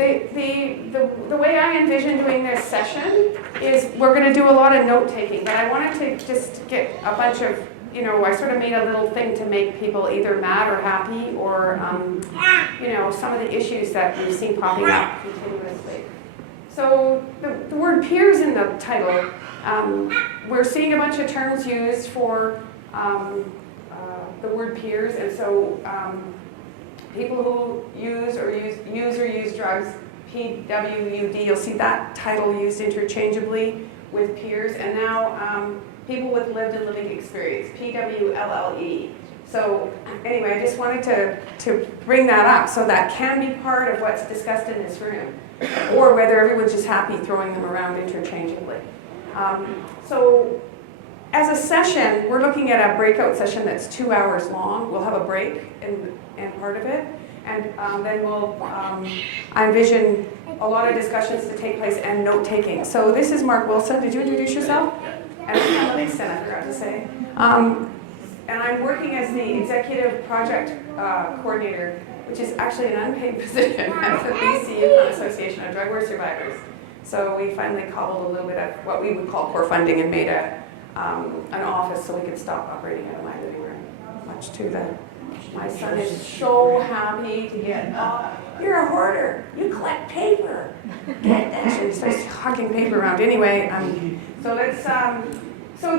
the way I envision doing this session is we're going to do a lot of note-taking, but I wanted to just get a bunch of, I sort of made a little thing to make people either mad or happy, or, some of the issues that we've seen popping up continuously. So the word peers in the title, we're seeing a bunch of terms used for the word peers, and so people who use drugs, PWUD, you'll see that title used interchangeably with peers, and now people with lived and living experience, PWLLE. So anyway, I just wanted to bring that up, so that can be part of what's discussed in this room, or whether everyone's just happy throwing them around interchangeably. So as a session, we're looking at a breakout session that's 2 hours long. We'll have a break in part of it, and then we'll, I envision a lot of discussions to take place and note-taking. So this is Mark Wilson. Did you introduce yourself? And Livingston, I forgot to say. And I'm working as the executive project coordinator, which is actually an unpaid position at the BCCSU Association of Drug War Survivors. So we finally cobbled a little bit of what we would call core funding and made an office so we could stop operating out of my living room. Much to the, my son is so happy to get, you're a hoarder, you collect paper. And he starts hugging paper around. Anyway, so let's, so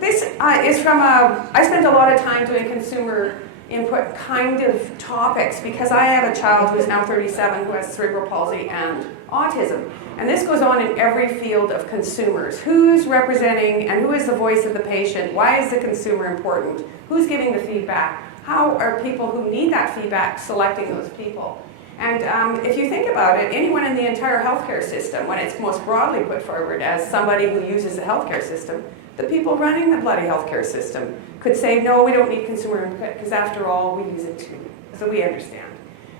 this is from I spent a lot of time doing consumer input kind of topics because I have a child who's now 37 who has cerebral palsy and autism. And this goes on in every field of consumers. Who's representing and who is the voice of the patient? Why is the consumer important? Who's giving the feedback? How are people who need that feedback selecting those people? And if you think about it, anyone in the entire healthcare system, when it's most broadly put forward as somebody who uses the healthcare system, the people running the bloody healthcare system could say, no, we don't need consumer input, because after all, we use it too. So we understand.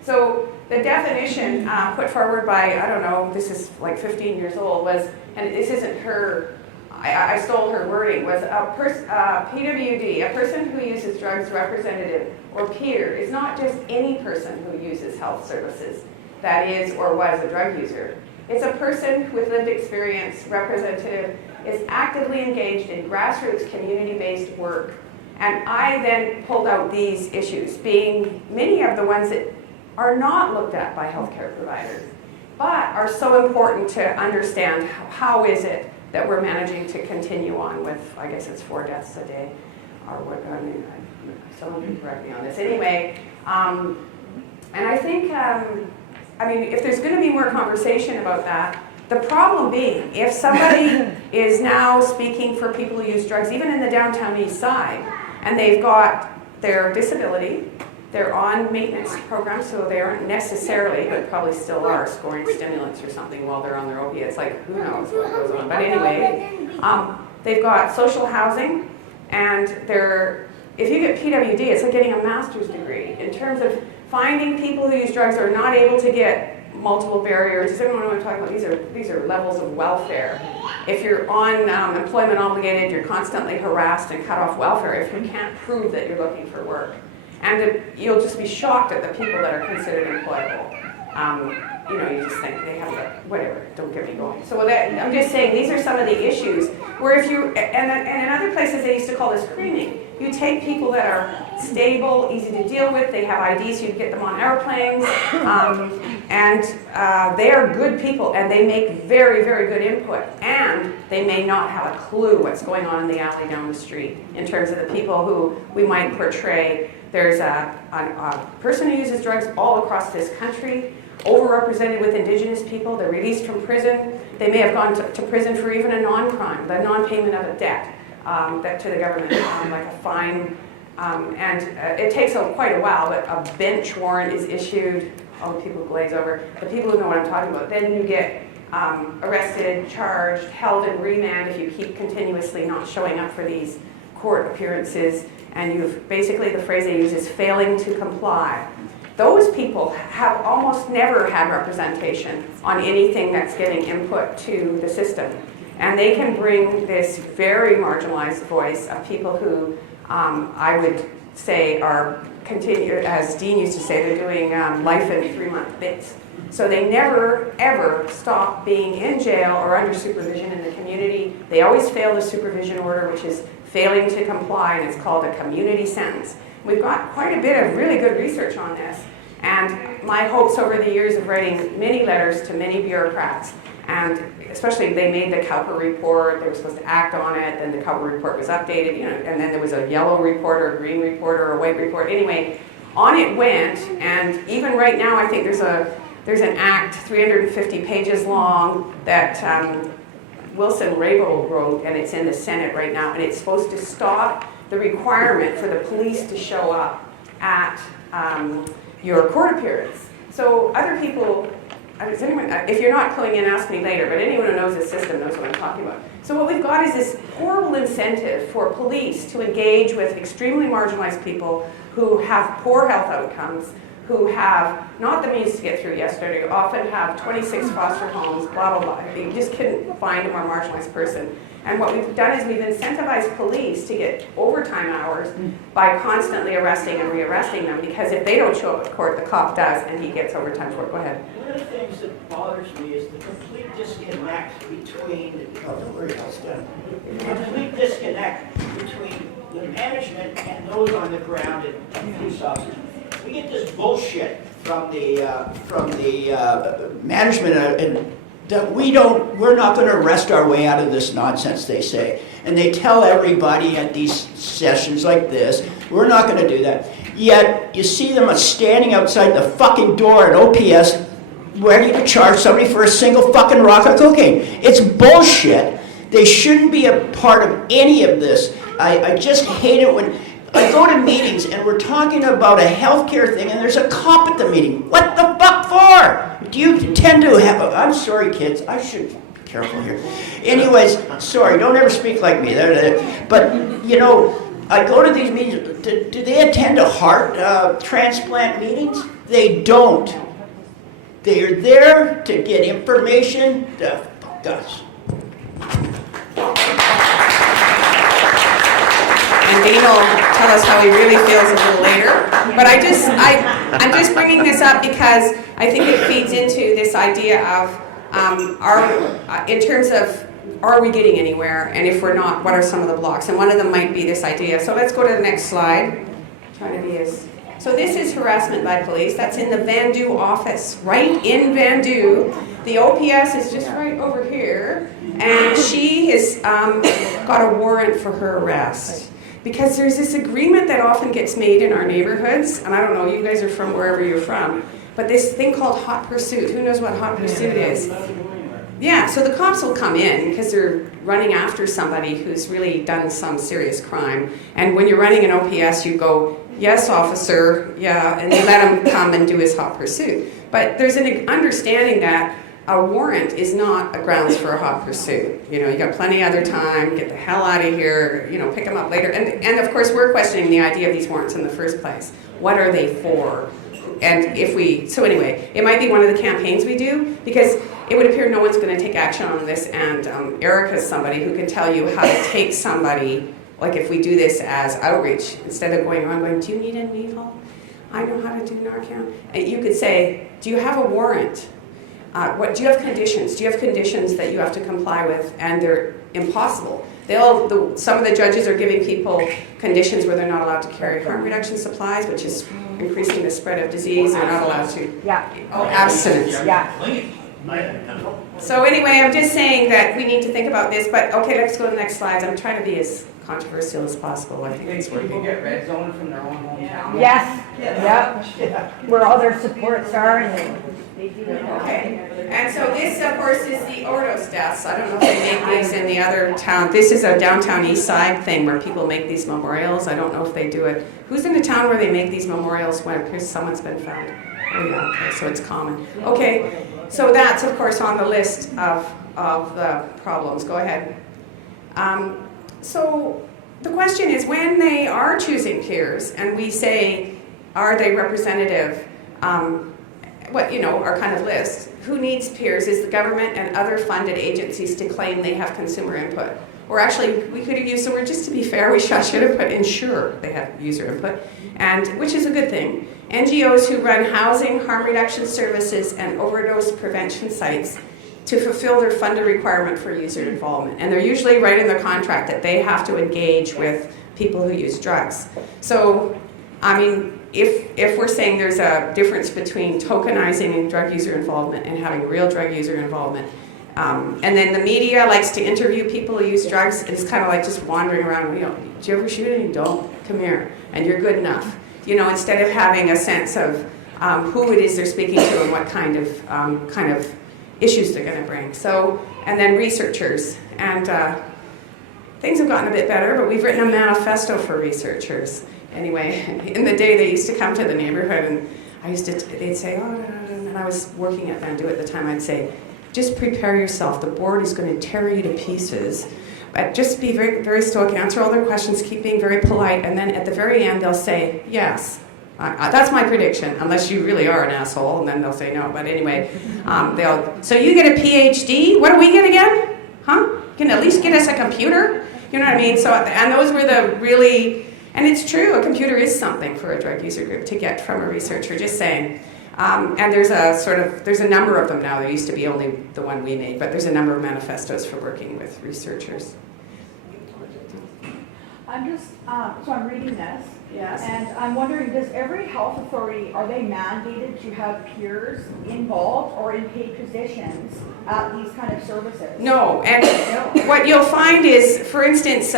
So the definition put forward by, I don't know, this is like 15 years old, was, and this isn't her, I stole her wording, was PWD, a person who uses drugs representative or peer, is not just any person who uses health services, that is or was a drug user. It's a person with lived experience, representative, is actively engaged in grassroots community-based work. And I then pulled out these issues, being many of the ones that are not looked at by healthcare providers, but are so important to understand how is it that we're managing to continue on with, I guess it's 4 deaths a day, or what, I mean, someone can correct me on this. Anyway, and I think, I mean, if there's going to be more conversation about that, the problem being, if somebody is now speaking for people who use drugs, even in the downtown east side, and they've got their disability, they're on maintenance programs, so they aren't necessarily, but probably still are, scoring stimulants or something while they're on their opiates. Like, who knows what goes on. But anyway, they've got social housing, and if you get PWD, it's like getting a master's degree in terms of finding people who use drugs are not able to get multiple barriers. Does everyone know what I'm talking about? These are levels of welfare. If you're on employment obligated, you're constantly harassed and cut off welfare if you can't prove that you're looking for work. And you'll just be shocked at the people that are considered employable. You just think they have whatever, don't get me going. So I'm just saying, these are some of the issues where if you, and in other places they used to call this creaming. You take people that are stable, easy to deal with, they have IDs, you get them on airplanes, and they are good people, and they make very, very good input, and they may not have a clue what's going on in the alley down the street in terms of the people who we might portray. There's a person who uses drugs all across this country, overrepresented with Indigenous people. They're released from prison. They may have gone to prison for even a non-crime, the non-payment of a debt that to the government, like a fine. And it takes quite a while, but a bench warrant is issued. All the people glaze over. The people who know what I'm talking about. Then you get arrested, charged, held in remand if you keep continuously not showing up for these court appearances. And you've basically, the phrase they use is failing to comply. Those people have almost never had representation on anything that's giving input to the system. And they can bring this very marginalized voice of people who I would say, are continue, as Dean used to say, they're doing life in 3-month bits. So they never, ever stop being in jail or under supervision in the community. They always fail the supervision order, which is failing to comply, and it's called a community sentence. We've got quite a bit of really good research on this, and my hopes over the years of writing many letters to many bureaucrats, and especially they made the Cowper report, they were supposed to act on it, then the Cowper report was updated, and then there was a yellow report or a green report or a white report. Anyway, on it went, and even right now I think there's an act 350 pages long that Wilson Raybould wrote, and it's in the Senate right now, and it's supposed to stop the requirement for the police to show up at your court appearance. So other people, if you're not cluing in, ask me later, but anyone who knows the system knows what I'm talking about. So what we've got is this horrible incentive for police to engage with extremely marginalized people who have poor health outcomes, who have not the means to get through yesterday, often have 26 foster homes, blah, blah, blah. You just couldn't find a more marginalized person. And what we've done is we've incentivized police to get overtime hours by constantly arresting and rearresting them, because if they don't show up at court, the cop does, and he gets overtime for it. Go ahead. One of the things that bothers me is the complete disconnect between, the complete disconnect between the management and those on the ground and police officers. We get this bullshit from the management and that we're not going to arrest our way out of this nonsense, they say. And they tell everybody at these sessions like this, we're not going to do that. Yet, you see them standing outside the fucking door at OPS ready to charge somebody for a single fucking rock of cocaine. It's bullshit. They shouldn't be a part of any of this. I just hate it when I go to meetings and we're talking about a healthcare thing and there's a cop at the meeting. What the fuck for? Do you tend to have I'm sorry, kids. I should be careful here. Anyways, sorry. Don't ever speak like me. But, I go to these meetings. Do they attend a heart transplant meetings? They don't. They are there to get information. Fuck us. And Dean will tell us how he really feels a little later. But I'm just bringing this up because I think it feeds into this idea of in terms of, are we getting anywhere? And if we're not, what are some of the blocks? And one of them might be this idea. So let's go to the next slide. So this is harassment by police. That's in the Vandu office, right in Vandu. The OPS is just right over here. And she has got a warrant for her arrest. Because there's this agreement that often gets made in our neighborhoods, and I don't know, you guys are from wherever you're from, but this thing called hot pursuit. Who knows what hot pursuit is? Yeah, so the cops will come in because they're running after somebody who's really done some serious crime. And when you're running an OPS, you go, yes, officer, yeah, and you let him come and do his hot pursuit. But there's an understanding that a warrant is not a grounds for a hot pursuit. You got plenty other time, get the hell out of here, pick them up later. And of course, we're questioning the idea of these warrants in the first place. What are they for? And so anyway, it might be one of the campaigns we do, because it would appear no one's going to take action on this, and Erica's somebody who can tell you how to take somebody, like if we do this as outreach, instead of going around going, do you need a needle? I know how to do Narcan. And you could say, do you have a warrant? Do you have conditions? Do you have conditions that you have to comply with, and they're impossible? Some of the judges are giving people conditions where they're not allowed to carry harm reduction supplies, which is increasing the spread of disease. They're not allowed to. Yeah. Oh, abstinence. Yeah. So anyway, I'm just saying that we need to think about this. But okay, let's go to the next slides. I'm trying to be as controversial as possible. I think it's working. People get red zone from their own hometown. Yes. Yep. Where all their supports are, and they do it. Okay. And so this, of course, is the overdose deaths. I don't know if they make these in the other town. This is a downtown east side thing where people make these memorials. I don't know if they do it. Who's in the town where they make these memorials when someone's been found? Oh yeah, okay, so it's common. Okay, so that's, of course, on the list of the problems. Go ahead. So the question is, when they are choosing peers and we say, are they representative, our kind of list, who needs peers is the government and other funded agencies to claim they have consumer input. or actually we could have used the word, just to be fair, we should have put ensure they have user input, and which is a good thing. NGOs who run housing, harm reduction services, and overdose prevention sites to fulfill their funded requirement for user involvement. And they're usually right in the contract that they have to engage with people who use drugs. So, I mean, if we're saying there's a difference between tokenizing drug user involvement and having real drug user involvement, and then the media likes to interview people who use drugs, and it's kind of like just wandering around, you know, do you ever shoot any? Don't. Come here. And you're good enough. You know, instead of having a sense of who it is they're speaking to and what kind of issues they're going to bring. So, and then researchers. And things have gotten a bit better, but we've written a manifesto for researchers. Anyway, in the day they used to come to the neighborhood, and they'd say, oh, and I was working at Van Du at the time, I'd say, just prepare yourself. The board is going to tear you to pieces. But just be very, very stoic, answer all their questions, keep being very polite, and then at the very end they'll say, yes. That's my prediction, unless you really are an asshole, and then they'll say no. But anyway, so you get a PhD? What do we get again? Huh? You can at least get us a computer? You know what I mean? So, and those were the really, and it's true, a computer is something for a drug user group to get from a researcher, just saying. And there's a number of them now. There used to be only the one we made, but there's a number of manifestos for working with researchers. I'm just, so I'm reading this. Yes. And I'm wondering, does every health authority, are they mandated to have peers involved or in paid positions at these kind of services? No, and what you'll find is, for instance,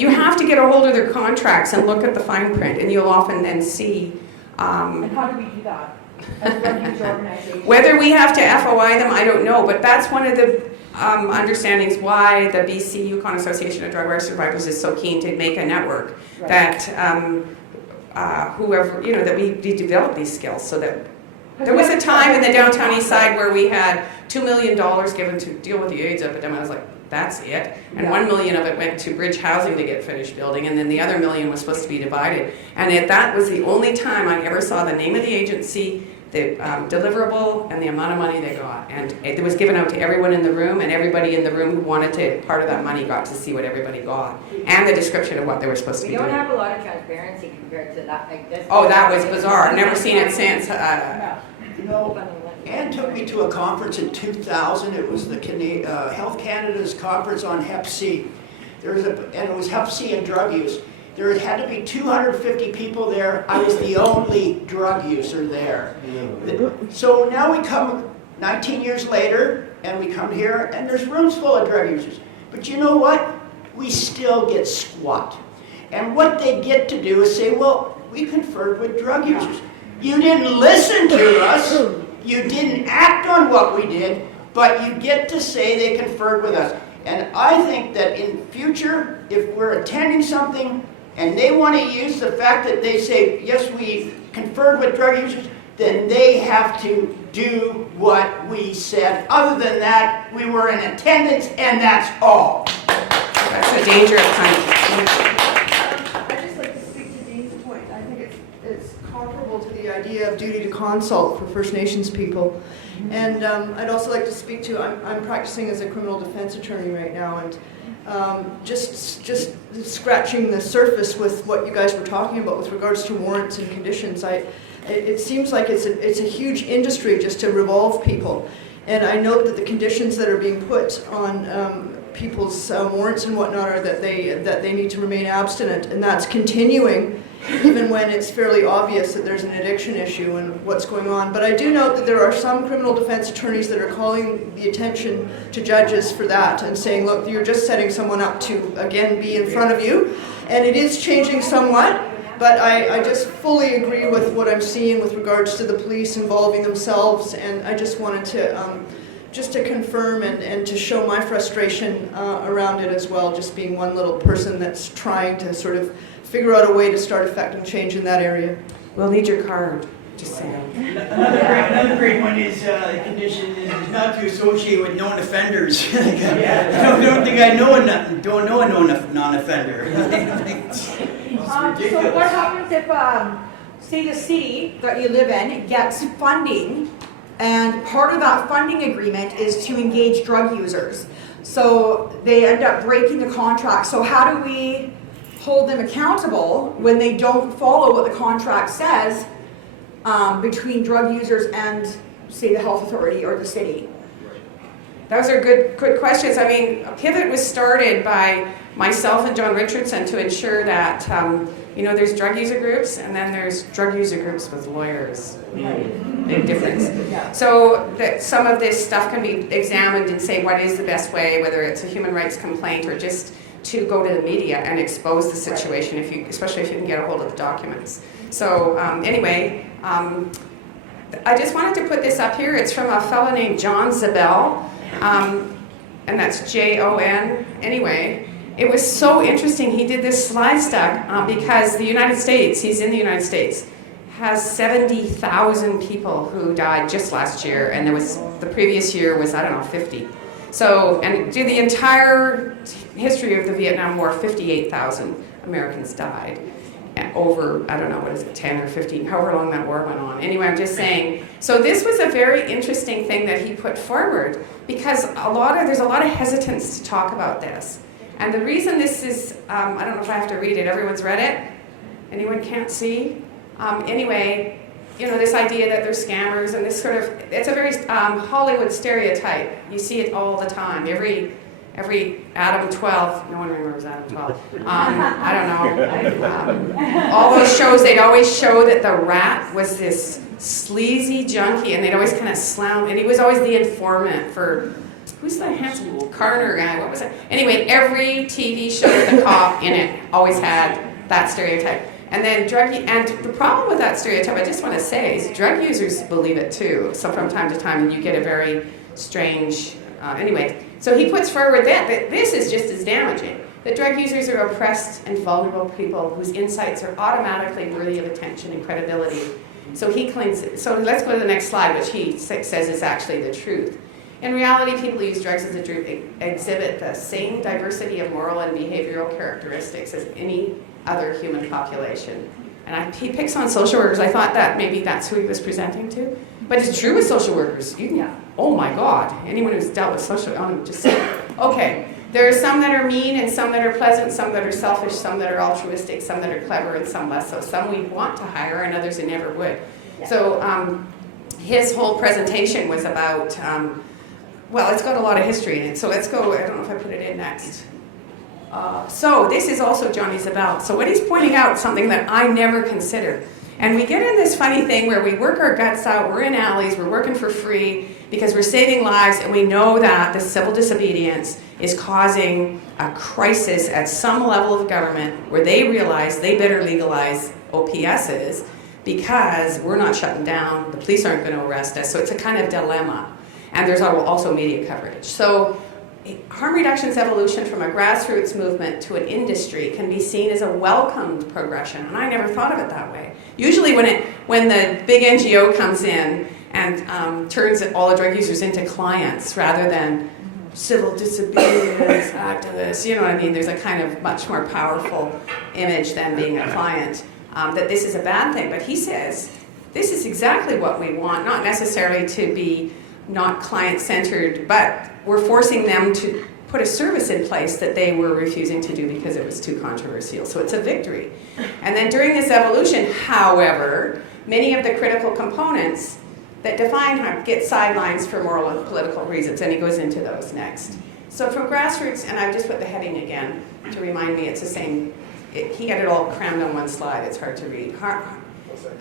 you have to get a hold of their contracts and look at the fine print, and you'll often then see. And how do we do that as drug user organizations? Whether we have to FOI them, I don't know, but that's one of the understandings why the BC Yukon Association of Drug Wear Survivors is so keen to make a network, right, that whoever, you know, that we develop these skills, so that there was a time in the downtown east side where we had $2 million given to deal with the AIDS epidemic. I was like, that's it. And $1 million of it went to bridge housing to get finished building, and then the other $1 million was supposed to be divided. And that was the only time I ever saw the name of the agency, the deliverable, and the amount of money they got. And it was given out to everyone in the room, and everybody in the room who wanted to part of that money got to see what everybody got, and the description of what they were supposed to be doing. We don't have a lot of transparency compared to that, like this. Oh, that was bizarre. I've never seen it since. You know, Ann took me to a conference in 2000. It was the Health Canada's conference on Hep C. And it was Hep C and drug use. There had to be 250 people there. I was the only drug user there. So now we come 19 years later, and we come here, and there's rooms full of drug users. But you know what? We still get squat. And what they get to do is say, well, we conferred with drug users. You didn't listen to us. You didn't act on what we did, but you get to say they conferred with us. And I think that in future, if we're attending something and they want to use the fact that they say, yes, we conferred with drug users, then they have to do what we said. Other than that, we were in attendance, and that's all. That's the danger of time. I'd just like to speak to Dean's point. I think it's comparable to the idea of duty to consult for First Nations people. And I'd also like to speak to, I'm practicing as a criminal defense attorney right now, and just scratching the surface with what you guys were talking about with regards to warrants and conditions. It seems like it's a huge industry just to revolve people. And I note that the conditions that are being put on people's warrants and whatnot are that they need to remain abstinent, and that's continuing even when it's fairly obvious that there's an addiction issue and what's going on. But I do note that there are some criminal defense attorneys that are calling the attention to judges for that and saying, look, you're just setting someone up to, again, be in front of you. And it is changing somewhat, but I just fully agree with what I'm seeing with regards to the police involving themselves, and I just wanted to just to confirm and to show my frustration around it as well, just being one little person that's trying to sort of figure out a way to start affecting change in that area. We'll need your card, just saying. Another great one is the condition is not to associate with known offenders. I don't think I know don't know a known non-offender. So what happens if, say the city that you live in gets funding, and part of that funding agreement is to engage drug users. So they end up breaking the contract. So how do we hold them accountable when they don't follow what the contract says between drug users and, say, the health authority or the city? Those are good questions. I mean, Pivot was started by myself and John Richardson to ensure that, there's drug user groups and then there's drug user groups with lawyers. Big difference. So that some of this stuff can be examined and say what is the best way, whether it's a human rights complaint or just to go to the media and expose the situation, especially if you can get a hold of the documents. So anyway, I just wanted to put this up here. It's from a fellow named John Zabel, and that's Jon. Anyway, it was so interesting. He did this slide stuff because the United States, he's in the United States, has 70,000 people who died just last year, and the previous year was, 50. So, and through the entire history of the Vietnam War, 58,000 Americans died over, 10 or 15, however long that war went on. Anyway, I'm just saying, so this was a very interesting thing that he put forward because there's a lot of hesitance to talk about this. And the reason this is, I don't know if I have to read it, everyone's read it? Anyone can't see? Anyway, this idea that they're scammers and this sort of, it's a very Hollywood stereotype. You see it all the time. Every Adam 12, no one remembers Adam 12. I don't know. All those shows, they'd always show that the rat was this sleazy junkie and they'd always kind of slam, and he was always the informant for, who's the handsome Carter guy? What was it? Anyway, every TV show with a cop in it always had that stereotype. And then and the problem with that stereotype, I just want to say, is drug users believe it too. So from time to time, and you get a very strange, anyway. So he puts forward that this is just as damaging. That drug users are oppressed and vulnerable people whose insights are automatically worthy of attention and credibility. So he claims, so let's go to the next slide, which he says is actually the truth. In reality, people who use drugs as a drug exhibit the same diversity of moral and behavioral characteristics as any other human population. And he picks on social workers. I thought that maybe that's who he was presenting to. But it's true with social workers. Oh my God, anyone who's dealt with social, I'm just saying. Okay, there are some that are mean and some that are pleasant, some that are selfish, some that are altruistic, some that are clever and some less so. Some we want to hire and others who never would. So his whole presentation was about, it's got a lot of history in it. So let's go, I don't know if I put it in next. So this is also Johnny Zabel. So what he's pointing out, something that I never considered. And we get in this funny thing where we work our guts out, we're in alleys, we're working for free because we're saving lives, and we know that the civil disobedience is causing a crisis at some level of government where they realize they better legalize OPSs because we're not shutting down, the police aren't going to arrest us, so it's a kind of dilemma. And there's also media coverage. So harm reduction's evolution from a grassroots movement to an industry can be seen as a welcomed progression, and I never thought of it that way. Usually when the big NGO comes in and turns all the drug users into clients rather than civil disobedience activists, you know what I mean? There's a kind of much more powerful image than being a client, that this is a bad thing. But he says this is exactly what we want, not necessarily to be not client-centered, but we're forcing them to put a service in place that they were refusing to do because it was too controversial. So it's a victory. And then during this evolution, however, many of the critical components that define harm get sidelines for moral and political reasons, and he goes into those next. So from grassroots, and I've just put the heading again to remind me it's the same, he had it all crammed on one slide, it's hard to read.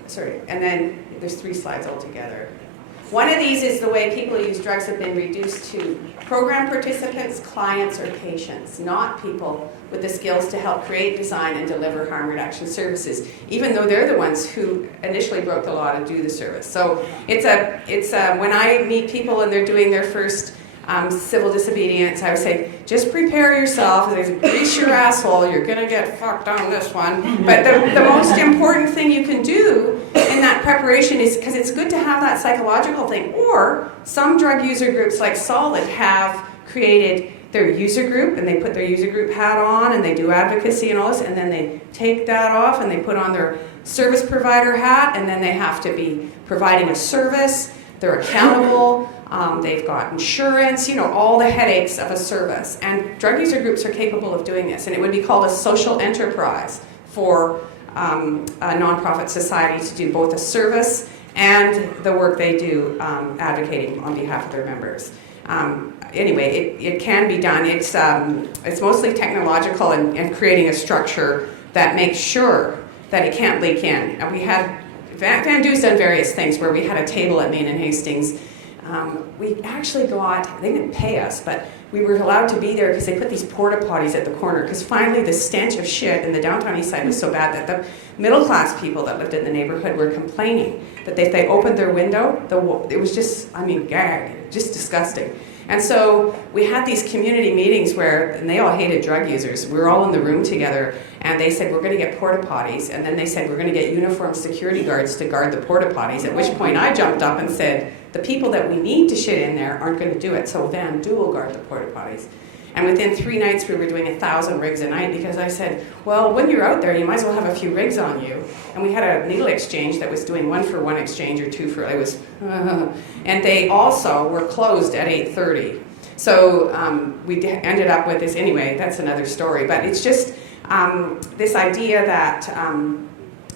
Sorry, and then there's 3 slides altogether. One of these is the way people who use drugs have been reduced to program participants, clients, or patients, not people with the skills to help create, design, and deliver harm reduction services, even though they're the ones who initially broke the law to do the service. So it's when I meet people and they're doing their first civil disobedience, I would say, just prepare yourself. There's grease your asshole. You're going to get fucked on this one. But the most important thing you can do in that preparation is, because it's good to have that psychological thing, or some drug user groups like Solid have created their user group, and they put their user group hat on, and they do advocacy and all this, and then they take that off, and they put on their service provider hat, and then they have to be providing a service. They're accountable. They've got insurance, all the headaches of a service. And drug user groups are capable of doing this. And it would be called a social enterprise for a nonprofit society to do both a service and the work they do advocating on behalf of their members. Anyway, it can be done. It's mostly technological and creating a structure that makes sure that it can't leak in. And we had, Van Du's done various things where we had a table at Main and Hastings. We actually they didn't pay us, but we were allowed to be there because they put these porta potties at the corner, because finally the stench of shit in the downtown east side was so bad that the middle class people that lived in the neighborhood were complaining that if they opened their window, it was just, just disgusting. And so we had these community meetings and they all hated drug users. We were all in the room together, and they said, we're going to get porta potties. And then they said, we're going to get uniformed security guards to guard the porta potties, at which point I jumped up and said, the people that we need to shit in there aren't going to do it, so Van Du will guard the porta potties. And within 3 nights, we were doing 1,000 rigs a night, because I said, well, when you're out there, you might as well have a few rigs on you. And we had a needle exchange that was doing 1-for-1 exchange or 2 for, and they also were closed at 8:30. So we ended up with this, anyway, that's another story. But it's just this idea that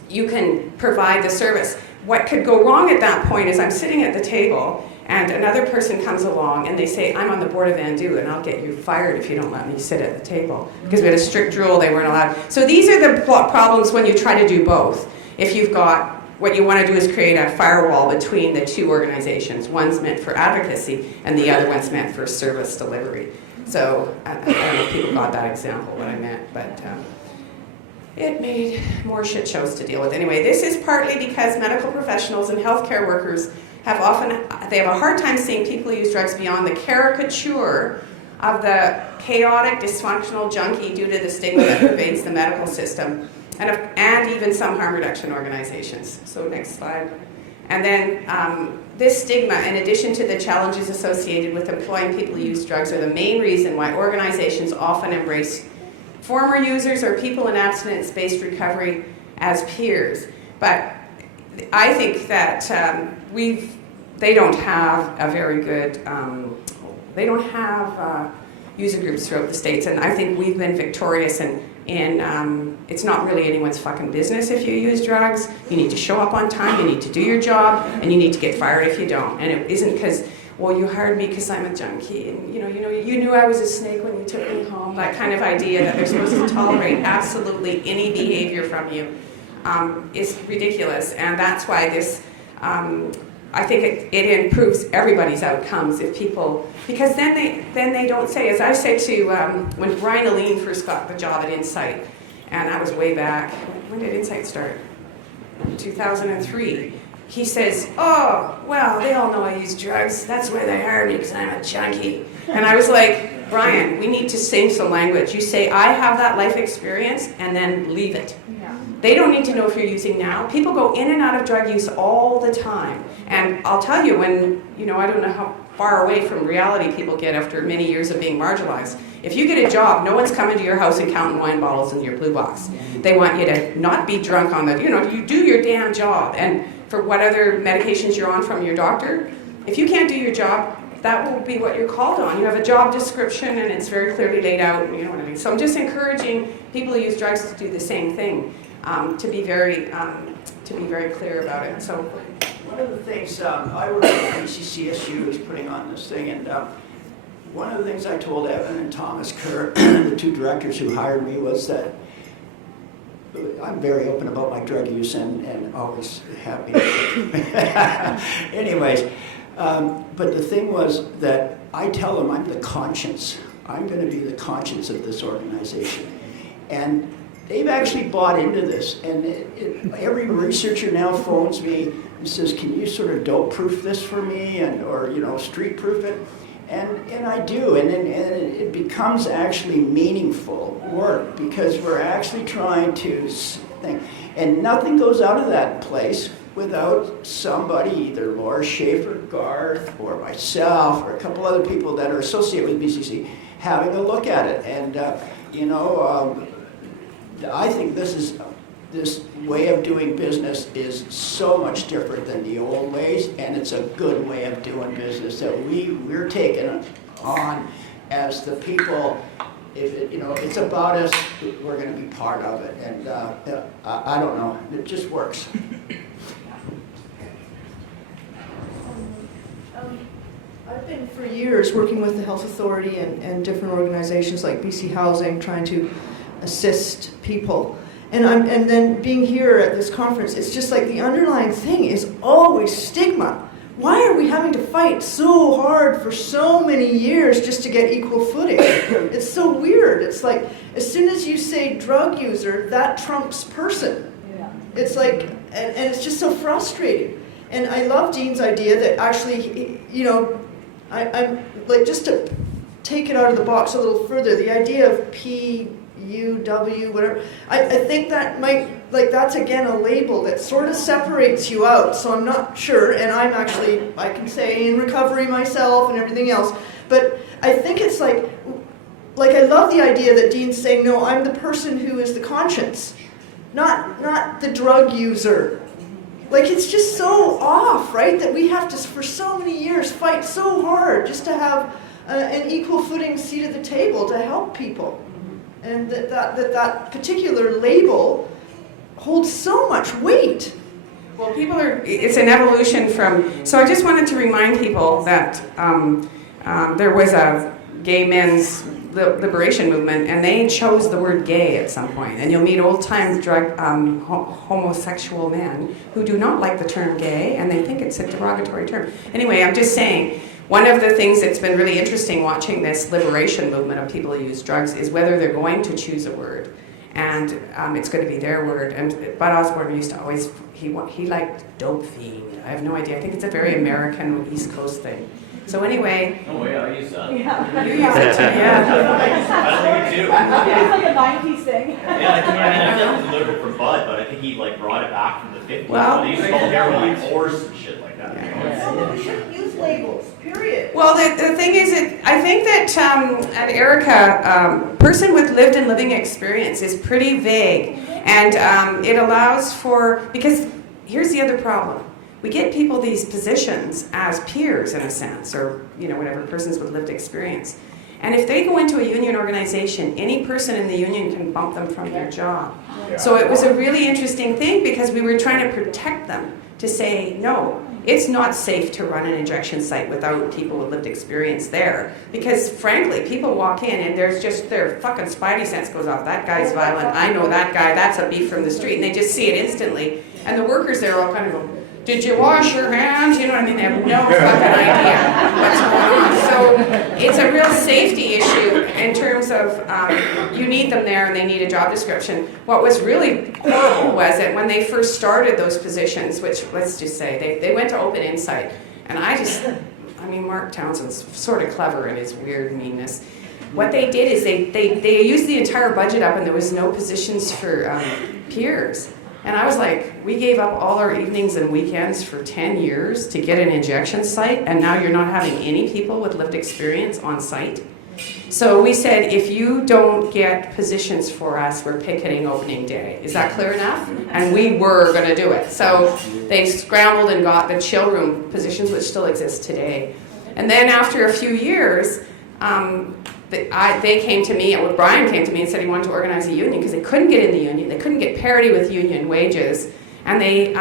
you can provide the service. What could go wrong at that point is I'm sitting at the table, and another person comes along and they say, I'm on the board of Van Du, and I'll get you fired if you don't let me sit at the table. Because we had a strict rule, they weren't allowed. So these are the problems when you try to do both. If you've got, what you want to do is create a firewall between the two organizations. One's meant for advocacy, and the other one's meant for service delivery. So I don't know if people got that example, what I meant, but it made more shit shows to deal with. Anyway, this is partly because medical professionals and healthcare workers have a hard time seeing people who use drugs beyond the caricature of the chaotic, dysfunctional junkie due to the stigma that pervades the medical system, and even some harm reduction organizations. So next slide. And then this stigma, in addition to the challenges associated with employing people who use drugs, are the main reason why organizations often embrace former users or people in abstinence-based recovery as peers. But I think that they don't have a very good, they don't have user groups throughout the States, and I think we've been victorious in it's not really anyone's fucking business if you use drugs. You need to show up on time, you need to do your job, and you need to get fired if you don't. And it isn't because, well, you hired me because I'm a junkie, and you knew I was a snake when you took me home. That kind of idea that they're supposed to tolerate absolutely any behavior from you is ridiculous. And that's why this, I think it improves everybody's outcomes if people, because then they don't say, as I said to, when Brian Aline first got the job at Insight, and that was way back, when did Insight start? 2003. He says, oh, well, they all know I use drugs. That's why they hired me, because I'm a junkie. And I was like, Brian, we need to sing some language. You say, I have that life experience, and then leave it. Yeah. They don't need to know if you're using now. People go in and out of drug use all the time. And I'll tell you, when, I don't know how far away from reality people get after many years of being marginalized. If you get a job, no one's coming to your house and counting wine bottles in your blue box. They want you to not be drunk on you do your damn job. And for what other medications you're on from your doctor, if you can't do your job, that will be what you're called on. You have a job description, and it's very clearly laid out. You know what I mean? So I'm just encouraging people who use drugs to do the same thing, to be very clear about it. So one of the things I work at BCCSU is putting on this thing, and one of the things I told Evan and Thomas Kerr, the two directors who hired me, was that I'm very open about my drug use and always happy. Anyways, but the thing was that I tell them I'm the conscience. I'm going to be the conscience of this organization. And they've actually bought into this. And every researcher now phones me and says, can you sort of dope-proof this for me, or street-proof it? And I do, and it becomes actually meaningful work, because we're actually trying to think. And nothing goes out of that place without somebody, either Laura Schaefer, Garth, or myself, or a couple other people that are associated with BCC, having a look at it. And, I think this is this way of doing business is so much different than the old ways, and it's a good way of doing business that we're taking on as the people. If it, it's about us, we're going to be part of it, and I don't know, it just works. I've been for years working with the Health Authority and different organizations like BC Housing, trying to assist people. And then being here at this conference, it's just like the underlying thing is always stigma. Why are we having to fight so hard for so many years just to get equal footing? It's so weird. It's like as soon as you say drug user, that trumps person. Yeah. It's like, and it's just so frustrating. And I love Dean's idea that actually, I'm like, just to take it out of the box a little further, the idea of PUW, whatever, I think that might, like, that's again a label that sort of separates you out. So I'm not sure, and I'm actually, I can say in recovery myself and everything else, but I think it's like I love the idea that Dean's saying, no, I'm the person who is the conscience, not the drug user. Like, it's just so off, right? That we have to, for so many years, fight so hard just to have an equal footing seat at the table to help people. And that particular label holds so much weight. Well, it's an evolution from, so I just wanted to remind people that there was a gay men's liberation movement, and they chose the word gay at some point. And you'll meet old-time homosexual men who do not like the term gay, and they think it's a derogatory term. Anyway, I'm just saying, one of the things that's been really interesting watching this liberation movement of people who use drugs is whether they're going to choose a word. And it's going to be their word. And Bud Osborne used to always, he liked dope fiend. I have no idea. I think it's a very American East Coast thing. So anyway. Oh yeah, I use that. Yeah. You use it too, yeah. I like it too. It's like a 90s thing. Yeah, I think I definitely delivered for Bud, but I think he like brought it back from the 50s. Well, they used to call heroin like horse and shit like that. Yeah. No, we shouldn't use labels, period. Well, the thing is, I think that, and Erica, person with lived and living experience is pretty vague. And it allows for, because here's the other problem. We get people these positions as peers, in a sense, or, whatever, persons with lived experience. And if they go into a union organization, any person in the union can bump them from their job. Yeah. So it was a really interesting thing because we were trying to protect them, to say, no, it's not safe to run an injection site without people with lived experience there. Because frankly, people walk in and their fucking spidey sense goes off. That guy's violent, I know that guy, that's a beef from the street. And they just see it instantly. And the workers there all kind of go, did you wash your hands? You know what I mean? They have no fucking idea what's going on. So it's a real safety issue in terms of you need them there and they need a job description. What was really horrible was that when they first started those positions, which let's just say, they went to Open Insight. And Mark Townsend's sort of clever in his weird meanness. What they did is they used the entire budget up and there was no positions for peers. And I was like, we gave up all our evenings and weekends for 10 years to get an injection site, and now you're not having any people with lived experience on site. So we said, if you don't get positions for us, we're picketing opening day. Is that clear enough? And we were going to do it. So they scrambled and got the chill room positions, which still exist today. And then after a few years, they came to me, and Brian came to me and said he wanted to organize a union because they couldn't get in the union. They couldn't get parity with union wages. And they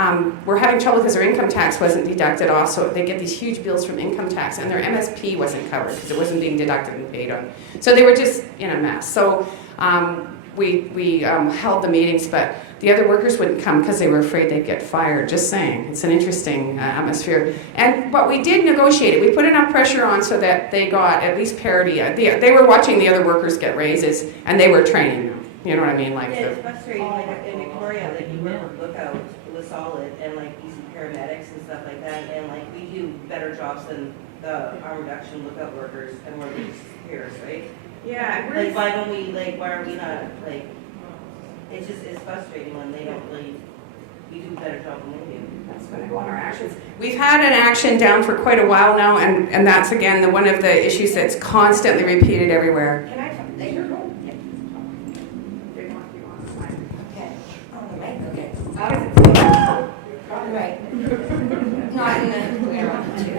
were having trouble because their income tax wasn't deducted off, so they get these huge bills from income tax, and their MSP wasn't covered because it wasn't being deducted and paid on. So they were just in a mess. So we held the meetings, but the other workers wouldn't come because they were afraid they'd get fired. Just saying, it's an interesting atmosphere. But we did negotiate it. We put enough pressure on so that they got at least parity. They were watching the other workers get raises, and they were training them. You know what I mean? Like it's frustrating. Like in Victoria, like you work with Lookout with Solid and like easy paramedics and stuff like that, and like we do better jobs than the harm reduction Lookout workers, and we're just peers, right? Yeah. Like why don't we why are we not like? It's frustrating when they don't really. We do a better job than they do. That's going to go on our actions. We've had an action down for quite a while now, and that's again one of the issues that's constantly repeated everywhere. Can I come later? Okay. Oh, my right? Not in the way I wanted to.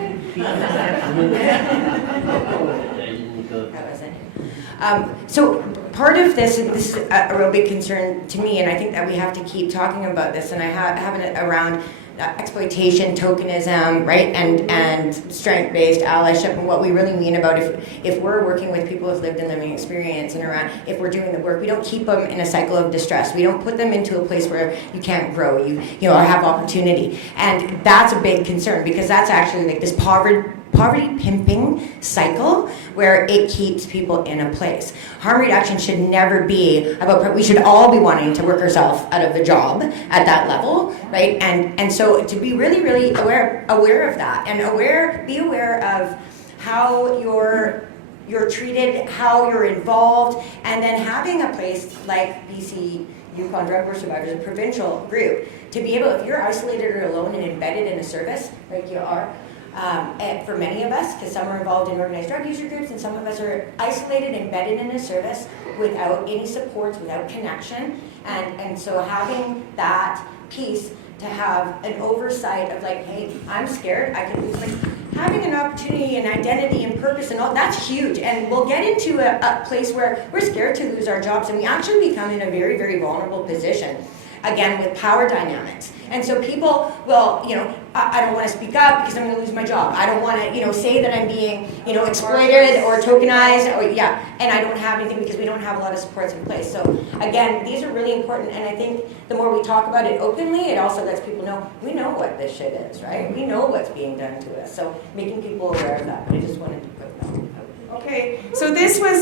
That wasn't. So part of this, and this is a real big concern to me, and I think that we have to keep talking about this, and I have it around exploitation, tokenism, right, and strength-based allyship, and what we really mean about if we're working with people who've lived and living experience and around, if we're doing the work, we don't keep them in a cycle of distress. We don't put them into a place where you can't grow, you know, or have opportunity, and that's a big concern because that's actually like this poverty pimping cycle where it keeps people in a place. Harm reduction should never be about, we should all be wanting to work ourselves out of the job at that level, right? And so to be really, really aware of that and be aware of how you're treated, how you're involved, and then having a place like BC Yukon Drug War Survivors, a provincial group, to be able, if you're isolated or alone and embedded in a service, like you are, and for many of us, because some are involved in organized drug user groups, and some of us are isolated, embedded in a service without any supports, without connection, and so having that piece to have an oversight of like, hey, I'm scared, I can lose my, having an opportunity and identity and purpose and all, that's huge, and we'll get into a place where we're scared to lose our jobs, and we actually become in a very, very vulnerable position, again, with power dynamics. And so people will, you know, I don't want to speak up because I'm going to lose my job. I don't want to, you know, say that I'm being, you know, exploited or tokenized, or and I don't have anything because we don't have a lot of supports in place. So again, these are really important, and I think the more we talk about it openly, it also lets people know we know what this shit is, right? We know what's being done to us. So making people aware of that. But I just wanted to put that out. Okay, so this was,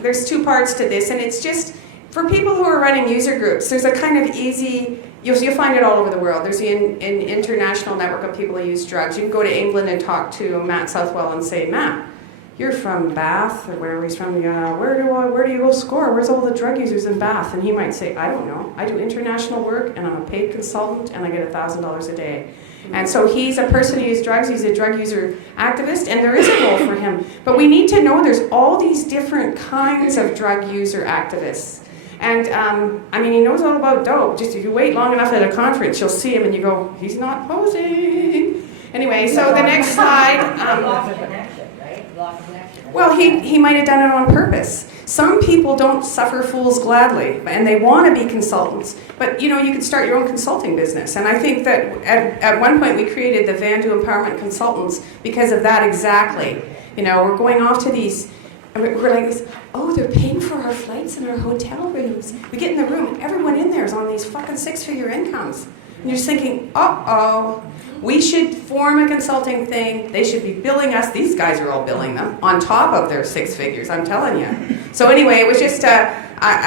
there's two parts to this, and it's just, for people who are running user groups, there's a kind of easy, you'll find it all over the world. There's an international network of people who use drugs. You can go to England and talk to Matt Southwell and say, Matt, you're from Bath, or wherever he's from, where do you go score? Where's all the drug users in Bath? And he might say, I don't know. I do international work, and I'm a paid consultant, and I get $1,000 a day. And so he's a person who uses drugs, he's a drug user activist, and there is a role for him. But we need to know there's all these different kinds of drug user activists. And, I mean, he knows all about dope. Just if you wait long enough at a conference, you'll see him and you go, he's not posing. Anyway, so the next slide. Loss of connection, right? Loss of connection. Well, he might have done it on purpose. Some people don't suffer fools gladly, and they want to be consultants. But, you know, you could start your own consulting business. And I think that at one point we created the Vandu Empowerment Consultants because of that exactly. You know, we're going off to these, we're like this, oh, they're paying for our flights and our hotel rooms. We get in the room and everyone in there is on these fucking 6-figure incomes. And you're just thinking, uh-oh, we should form a consulting thing. They should be billing us. These guys are all billing them on top of their 6 figures, I'm telling you. So anyway, it was just,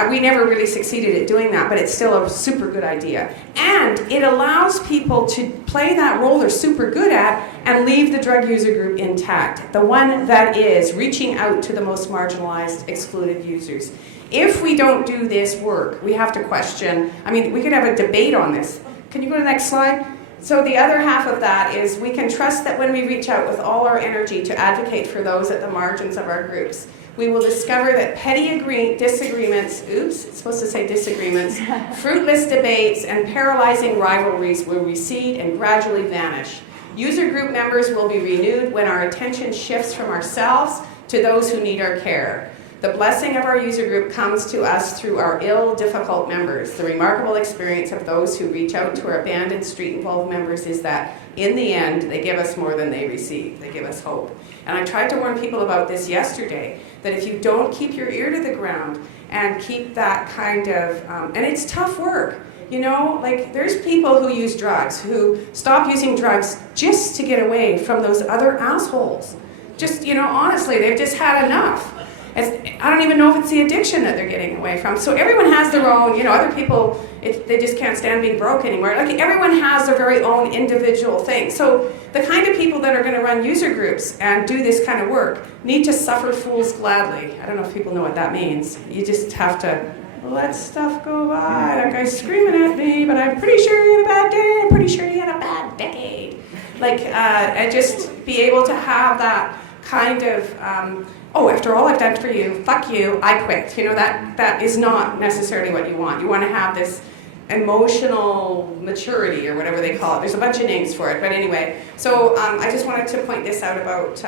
we never really succeeded at doing that, but it's still a super good idea. And it allows people to play that role they're super good at and leave the drug user group intact. The one that is reaching out to the most marginalized, excluded users. If we don't do this work, we have to question, I mean, we could have a debate on this. Can you go to the next slide? So the other half of that is we can trust that when we reach out with all our energy to advocate for those at the margins of our groups, we will discover that petty disagreements, oops, it's supposed to say disagreements, fruitless debates, and paralyzing rivalries will recede and gradually vanish. User group members will be renewed when our attention shifts from ourselves to those who need our care. The blessing of our user group comes to us through our difficult members. The remarkable experience of those who reach out to our abandoned street-involved members is that, in the end, they give us more than they receive. They give us hope. And I tried to warn people about this yesterday, that if you don't keep your ear to the ground and keep that kind of, and it's tough work, you know, like there's people who use drugs, who stop using drugs just to get away from those other assholes. Just, you know, honestly, they've just had enough. I don't even know if it's the addiction that they're getting away from. So everyone has their own, you know, other people, they just can't stand being broke anymore. Like everyone has their very own individual thing. So the kind of people that are going to run user groups and do this kind of work need to suffer fools gladly. I don't know if people know what that means. You just have to let stuff go by. That guy's screaming at me, but I'm pretty sure he had a bad day. I'm pretty sure he had a bad decade. Like, and just be able to have that kind of, oh, after all I've done for you, fuck you, I quit. You know, that is not necessarily what you want. You want to have this emotional maturity or whatever they call it. There's a bunch of names for it, but anyway. So I just wanted to point this out about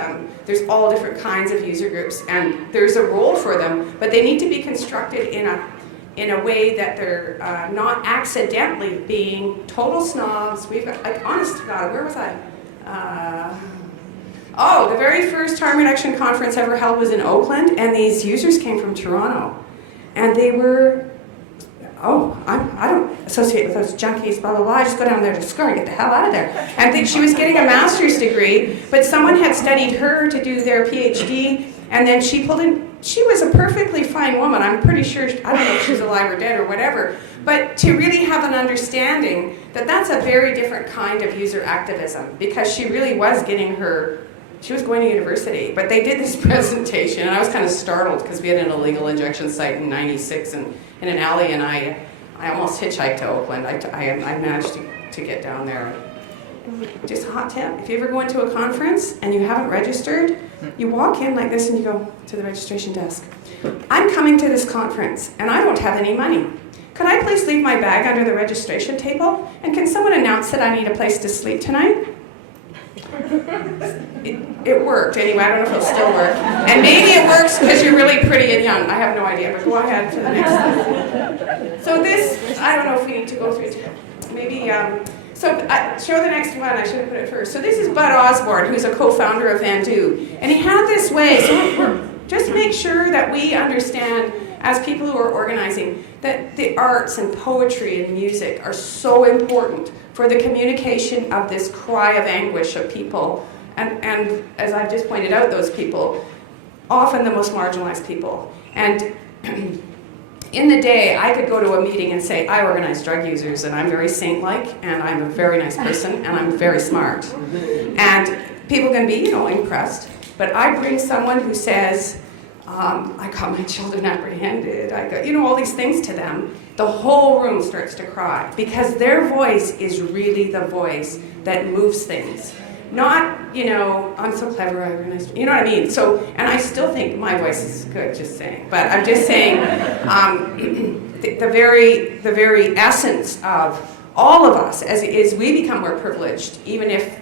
there's all different kinds of user groups, and there's a role for them, but they need to be constructed in a way that they're not accidentally being total snobs. We've got, like, honest to God, where was I? The very first harm reduction conference ever held was in Oakland, and these users came from Toronto, and they were, I don't associate with those junkies, blah, blah, blah. I just go down there to score and get the hell out of there. And think she was getting a master's degree, but someone had studied her to do their PhD, and then she pulled in, she was a perfectly fine woman. I'm pretty sure, I don't know if she's alive or dead or whatever, but to really have an understanding that that's a very different kind of user activism, because she really was getting she was going to university, but they did this presentation, and I was kind of startled because we had an illegal injection site in '96 in an alley, and I almost hitchhiked to Oakland. I managed to get down there. Just a hot tip, if you ever go into a conference and you haven't registered, you walk in like this and you go to the registration desk. I'm coming to this conference and I don't have any money. Could I please leave my bag under the registration table? And can someone announce that I need a place to sleep tonight? It worked. Anyway, I don't know if it'll still work. And maybe it works because you're really pretty and young. I have no idea, but go ahead to the next one. So this, I don't know if we need to go through it. Maybe, show the next one. I should have put it first. So this is Bud Osborne, who's a co-founder of Vandu. And he had this way, so just make sure that we understand, as people who are organizing, that the arts and poetry and music are so important for the communication of this cry of anguish of people. And as I've just pointed out, those people, often the most marginalized people. And in the day, I could go to a meeting and say, I organize drug users, and I'm very saint-like, and I'm a very nice person, and I'm very smart. And people can be, impressed. But I bring someone who says, I got my children apprehended, I got, all these things to them. The whole room starts to cry, because their voice is really the voice that moves things. Not, I'm so clever, I organized, you know what I mean? So, and I still think my voice is good, just saying. But I'm just saying, the very essence of all of us, as we become more privileged, even if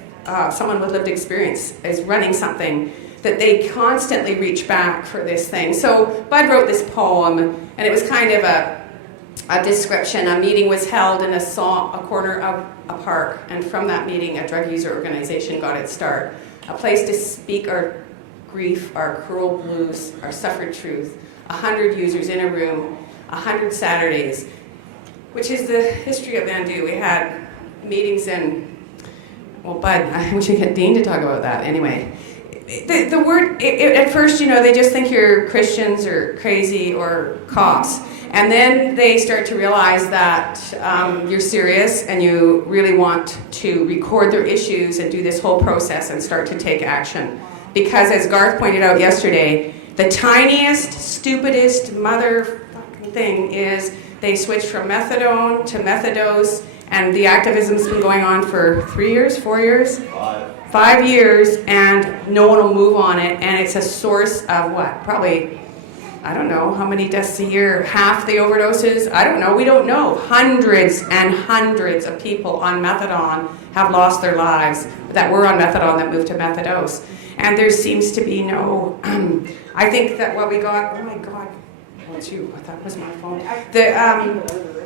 someone with lived experience is running something, that they constantly reach back for this thing. So Bud wrote this poem, and it was kind of a description. A meeting was held in a corner of a park, and from that meeting, a drug user organization got its start. A place to speak our grief, our cruel blues, our suffered truth. 100 users in a room, 100 Saturdays, which is the history of Vandu. We had meetings in, Bud, we should get Dean to talk about that anyway. The word, at first, they just think you're Christians or crazy or cops. And then they start to realize that you're serious and you really want to record their issues and do this whole process and start to take action. Because as Garth pointed out yesterday, the tiniest, stupidest motherfucking thing is they switched from methadone to methadose, and the activism's been going on for 3 years, 4 years? 5 years, and no one will move on it, and it's a source of what? Probably, I don't know, how many deaths a year? Half the overdoses? I don't know, we don't know. Hundreds and hundreds of people on methadone have lost their lives that were on methadone that moved to methadose. And there seems to be no, I think that what we got, oh my God, that was my phone.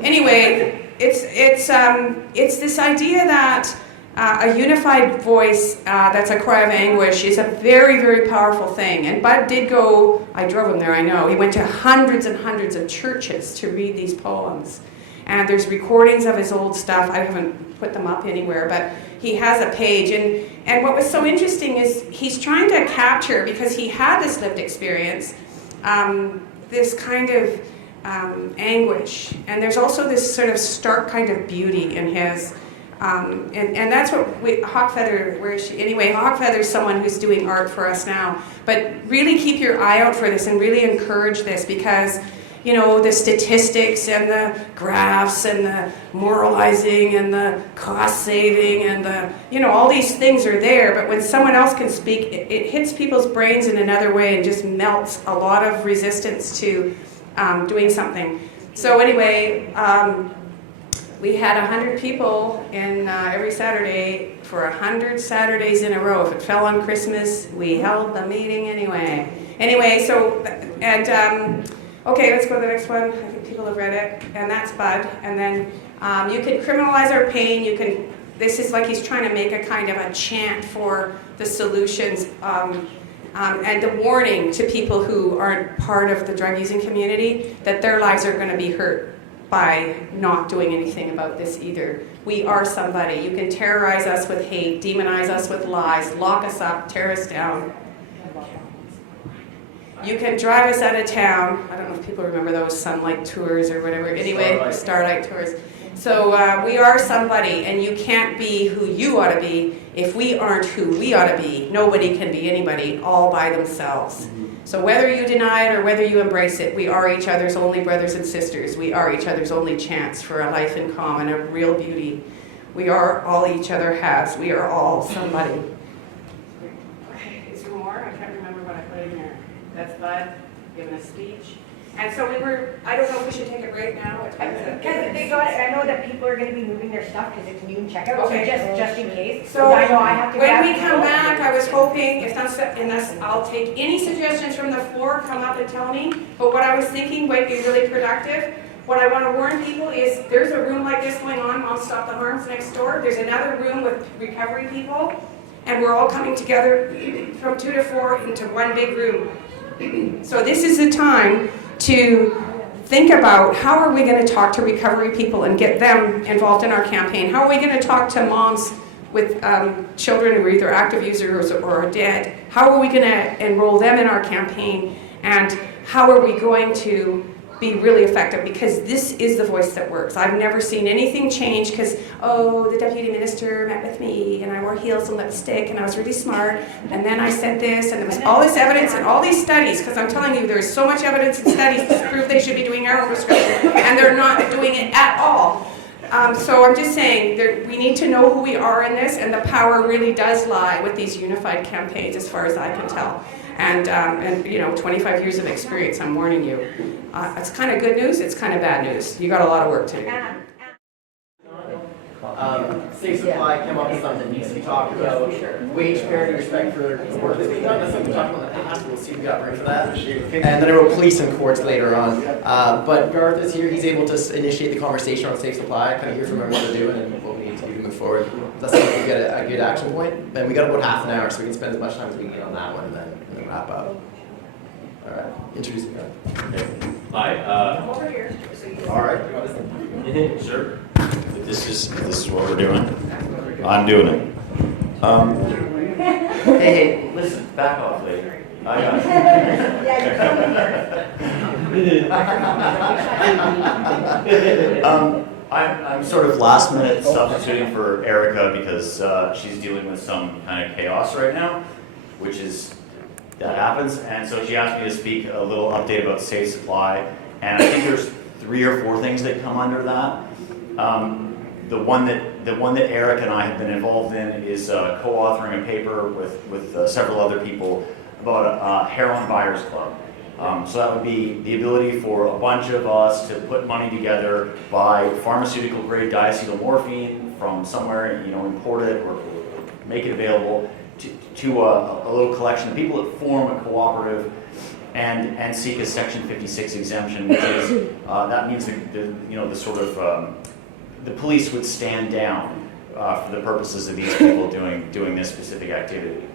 Anyway, it's this idea that a unified voice that's a cry of anguish is a very, very powerful thing. And Bud did go, I drove him there, I know, he went to hundreds and hundreds of churches to read these poems. And there's recordings of his old stuff. I haven't put them up anywhere, but he has a page. And what was so interesting is he's trying to capture, because he had this lived experience, this kind of anguish. And there's also this sort of stark kind of beauty in his, and that's what Hawkfeather, where is she? Anyway, Hawkfeather's someone who's doing art for us now. But really keep your eye out for this and really encourage this, because the statistics and the graphs and the moralizing and the cost saving and the, all these things are there, but when someone else can speak, it hits people's brains in another way and just melts a lot of resistance to doing something. So anyway, we had 100 people in every Saturday for 100 Saturdays in a row. If it fell on Christmas, we held the meeting anyway. Anyway, so, and, okay, let's go to the next one. I think people have read it, and that's Bud. And then you can criminalize our pain. You can, this is like he's trying to make a kind of a chant for the solutions and a warning to people who aren't part of the drug using community that their lives are going to be hurt by not doing anything about this either. We are somebody. You can terrorize us with hate, demonize us with lies, lock us up, tear us down. You can drive us out of town. I don't know if people remember those sunlight tours or whatever. Anyway, starlight tours. So we are somebody, and you can't be who you ought to be if we aren't who we ought to be. Nobody can be anybody all by themselves. So whether you deny it or whether you embrace it, we are each other's only brothers and sisters. We are each other's only chance for a life in common, a real beauty. We are all each other has. We are all somebody. Okay, is there more? I can't remember what I put in there. That's Bud giving a speech. And so we were, I don't know if we should take a break now. What time is it? Because they got, I know that people are going to be moving their stuff because it's noon checkout, Okay. so just in case. So I know I have to when we come back, I was hoping, if that's, unless I'll take any suggestions from the floor, come up and tell me. But what I was thinking might be really productive. What I want to warn people is there's a room like this going on, Mom Stop the Harms next door. There's another room with recovery people. And we're all coming together from 2 to 4 into one big room. So this is the time to think about how are we going to talk to recovery people and get them involved in our campaign? How are we going to talk to moms with children who are either active users or are dead? How are we going to enroll them in our campaign? And how are we going to be really effective? Because this is the voice that works. I've never seen anything change because, oh, the deputy minister met with me and I wore heels and lipstick and I was really smart and then I said this and there was all this evidence and all these studies, because I'm telling you there's so much evidence and studies to prove they should be doing heroin prescription and they're not doing it at all. So I'm just saying we need to know who we are in this, and the power really does lie with these unified campaigns as far as I can tell. And you know, 25 years of experience, I'm warning you. It's kind of good news, it's kind of bad news. You got a lot of work to do. Safe supply came up with something that needs to be talked about. Wage parity, respect for the work that's being done. That's something we talked about in the past. We'll see if we got room for that. And then there were police and courts later on. But Garth is here. He's able to initiate the conversation on safe supply, kind of hear from him what they're doing and what we need to do to move forward. That's something we get a good action point. And we got about half an hour, so we can spend as much time as we can get on that one and then wrap up. All right. Introduce the guy. Hi. Over here. All right. Sure. This is what we're doing. I'm doing it. Hey, listen, back off, lady. I got you. I'm sort of last minute substituting for Erica because she's dealing with some kind of chaos right now, which is, that happens. And so she asked me to speak a little update about safe supply. And I think there's 3 or 4 things that come under that. The one that Eric and I have been involved in is co-authoring a paper with several other people about a heroin buyers club. So that would be the ability for a bunch of us to put money together, buy pharmaceutical grade diacetylmorphine from somewhere, you know, import it or make it available to a little collection of people that form a cooperative and seek a Section 56 exemption, which is that means the police would stand down for the purposes of these people doing this specific activity.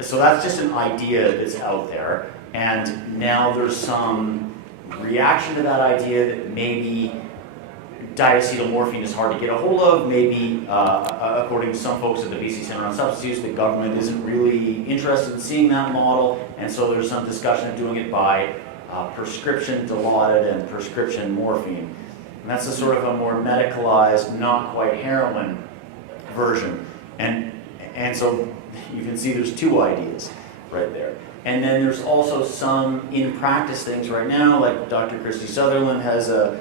So that's just an idea that's out there, and now there's some reaction to that idea that maybe diacetylmorphine is hard to get a hold of. Maybe, according to some folks at the BC Center on Substance Use, the government isn't really interested in seeing that model, and so there's some discussion of doing it by prescription Dilaudid and prescription morphine. And that's a sort of a more medicalized, not quite heroin version. And so you can see there's 2 ideas right there. And then there's also some in-practice things right now, like Dr. Christy Sutherland has a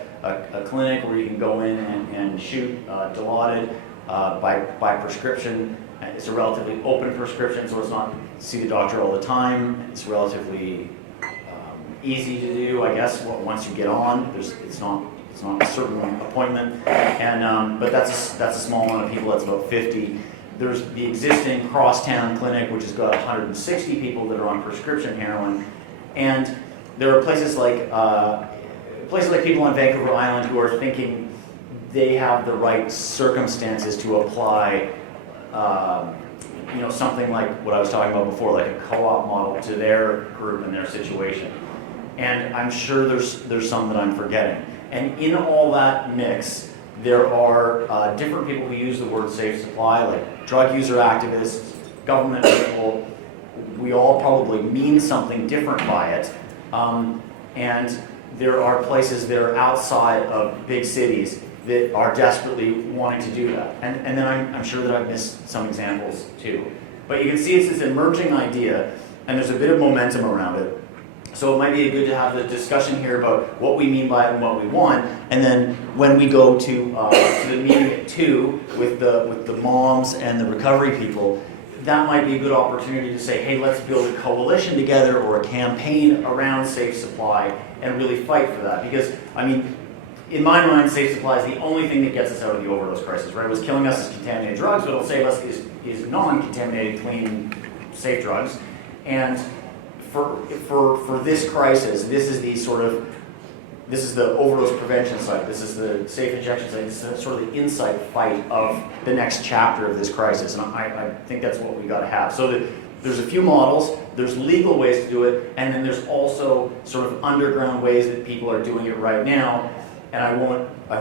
clinic where you can go in and shoot Dilaudid by prescription. It's a relatively open prescription, so it's not see the doctor all the time. It's relatively easy to do, I guess, once you get on. It's it's not a certain appointment, and but that's a small amount of people. That's about 50. There's the existing Crosstown Clinic, which has got 160 people that are on prescription heroin, and there are places like people on Vancouver Island who are thinking they have the right circumstances to apply, something like what I was talking about before, like a co-op model to their group and their situation. And I'm sure there's some that I'm forgetting. And in all that mix, there are different people who use the word safe supply, like drug user activists, government people. We all probably mean something different by it. And there are places that are outside of big cities that are desperately wanting to do that. And then I'm sure that I've missed some examples too. But you can see it's this emerging idea, and there's a bit of momentum around it. So it might be good to have the discussion here about what we mean by it and what we want, and then when we go to the meeting at 2 with the moms and the recovery people, that might be a good opportunity to say, hey, let's build a coalition together or a campaign around safe supply and really fight for that. Because, I mean, in my mind, safe supply is the only thing that gets us out of the overdose crisis, right? What's killing us is contaminated drugs. What will save us is non-contaminated, clean, safe drugs. And for this crisis, this is the overdose prevention site. This is the safe injection site. This is sort of the insight fight of the next chapter of this crisis. And I think that's what we got to have. So that there's a few models, there's legal ways to do it, and then there's also sort of underground ways that people are doing it right now. And I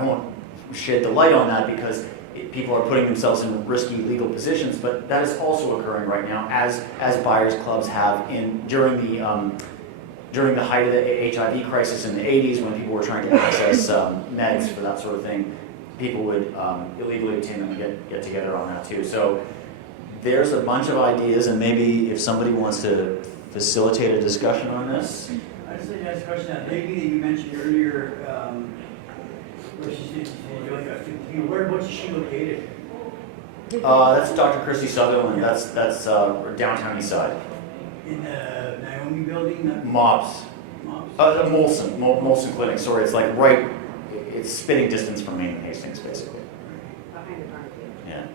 won't shed the light on that because people are putting themselves in risky legal positions, but that is also occurring right now as buyers clubs have during the height of the HIV crisis in the 80s when people were trying to access meds for that sort of thing. People would illegally obtain them and get together on that too. So there's a bunch of ideas, and maybe if somebody wants to facilitate a discussion on this. I'd just like to ask a question. That lady that you mentioned earlier, whereabouts is she located? That's Dr. Christy Sutherland. That's downtown east side. In the Naomi building? Mobs. Molson Clinic. Sorry, it's like right. It's spitting distance from Main and Hastings, basically. Behind the barn. Yeah.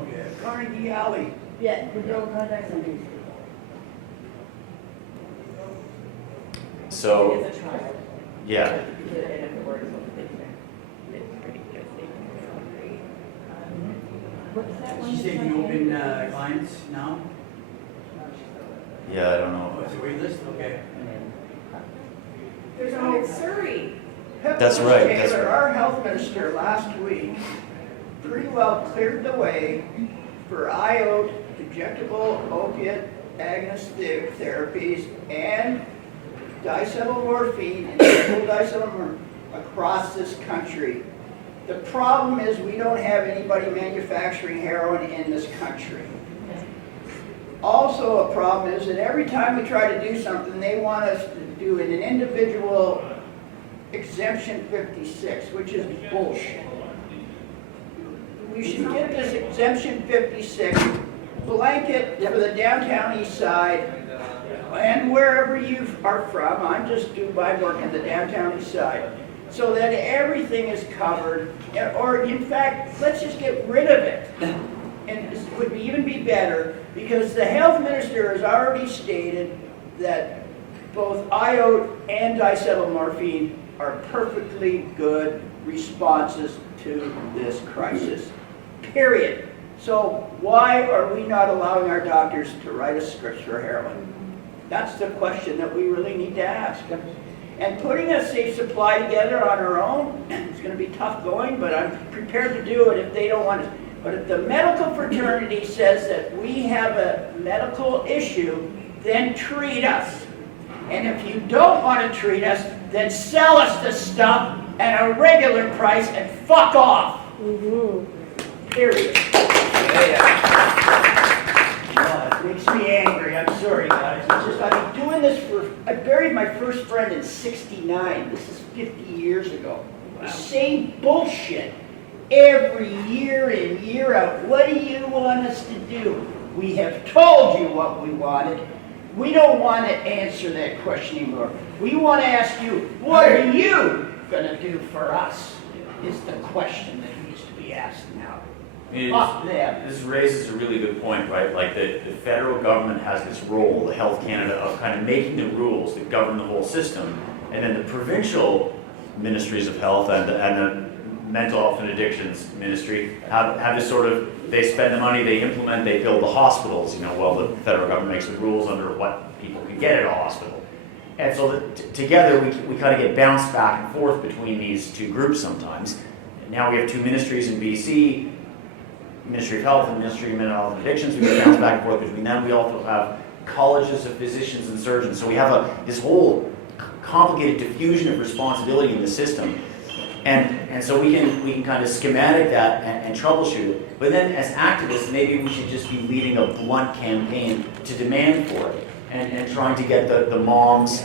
Okay. Carnegie Alley. Yeah, the bill contact center. So. Yeah. She's taking open clients now? Yeah, I don't know. Oh, it's a wait list? Okay. There's one in Surrey. That's right. That's Taylor, right. our health minister last week pretty well cleared the way for IOT, injectable opiate agonistic therapies, and diacetylmorphine and full diacetylmorphine across this country. The problem is we don't have anybody manufacturing heroin in this country. Also, a problem is that every time we try to do something, they want us to do an individual exemption 56, which is bullshit. We should get this exemption 56 blanket for the downtown east side and wherever you are from. I'm just do my work in the downtown east side, so that everything is covered. Or in fact, let's just get rid of it. And this would even be better because the health minister has already stated that both iode and diacetylmorphine are perfectly good responses to this crisis, period. So why are we not allowing our doctors to write a script for heroin? That's the question that we really need to ask. And putting a safe supply together on our own, it's going to be tough going, but I'm prepared to do it if they don't want to. But if the medical fraternity says that we have a medical issue, then treat us. And if you don't want to treat us, then sell us the stuff at a regular price and fuck off. Period. It makes me angry. I'm sorry, guys. It's just I've been doing this I buried my first friend in '69. This is 50 years ago. Wow. The same bullshit every year in, year out. What do you want us to do? We have told you what we wanted. We don't want to answer that question anymore. We want to ask you, what are you gonna do for us is the question that needs to be asked now. This raises a really good point, right? Like the federal government has this role, the Health Canada, of kind of making the rules that govern the whole system, and then the provincial ministries of health and the mental health and addictions ministry have this sort of, they spend the money, they implement, they build the hospitals, while the federal government makes the rules under what people can get at a hospital. And so together we kind of get bounced back and forth between these two groups sometimes. And now we have two ministries in BC, Ministry of Health and Ministry of Mental Health and Addictions. We get bounced back and forth between them. We also have colleges of physicians and surgeons. So we have this whole complicated diffusion of responsibility in the system. And so we can kind of schematic that and troubleshoot it. But then as activists, maybe we should just be leading a blunt campaign to demand for it and trying to get the moms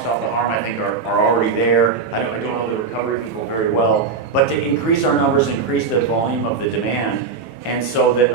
stop the harm, I think, are already there. I don't know the recovery people very well, but to increase our numbers, increase the volume of the demand, and so that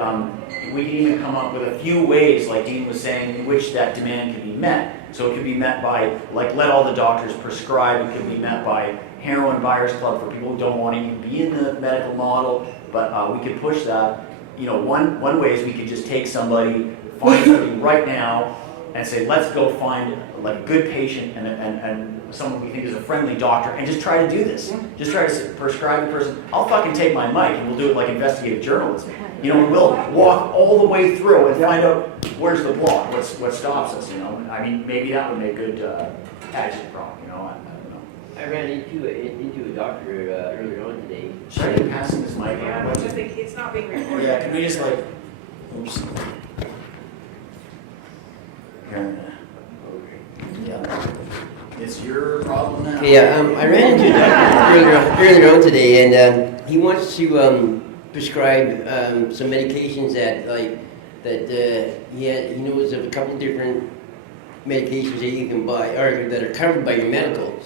we can even come up with a few ways, like Dean was saying, in which that demand can be met. So it could be met by, like, let all the doctors prescribe. It could be met by heroin buyers club for people who don't want to even be in the medical model, but we could push that. One way is we could just take somebody, find somebody right now, and say, let's go find like a good patient and someone we think is a friendly doctor, and just try to do this. Just try to prescribe the person. I'll fucking take my mic and we'll do it like investigative journalism. We'll walk all the way through and find out where's the block, what stops us. I mean, maybe that would make good action problem. I don't know. I ran into a doctor earlier on today. Should I be passing this mic around? It's not being recorded. Yeah, can we just like, oops. Yeah. It's your problem now. Yeah, I ran into a doctor earlier on today, and he wants to prescribe some medications he knows of a couple different medications that you can buy or that are covered by your medical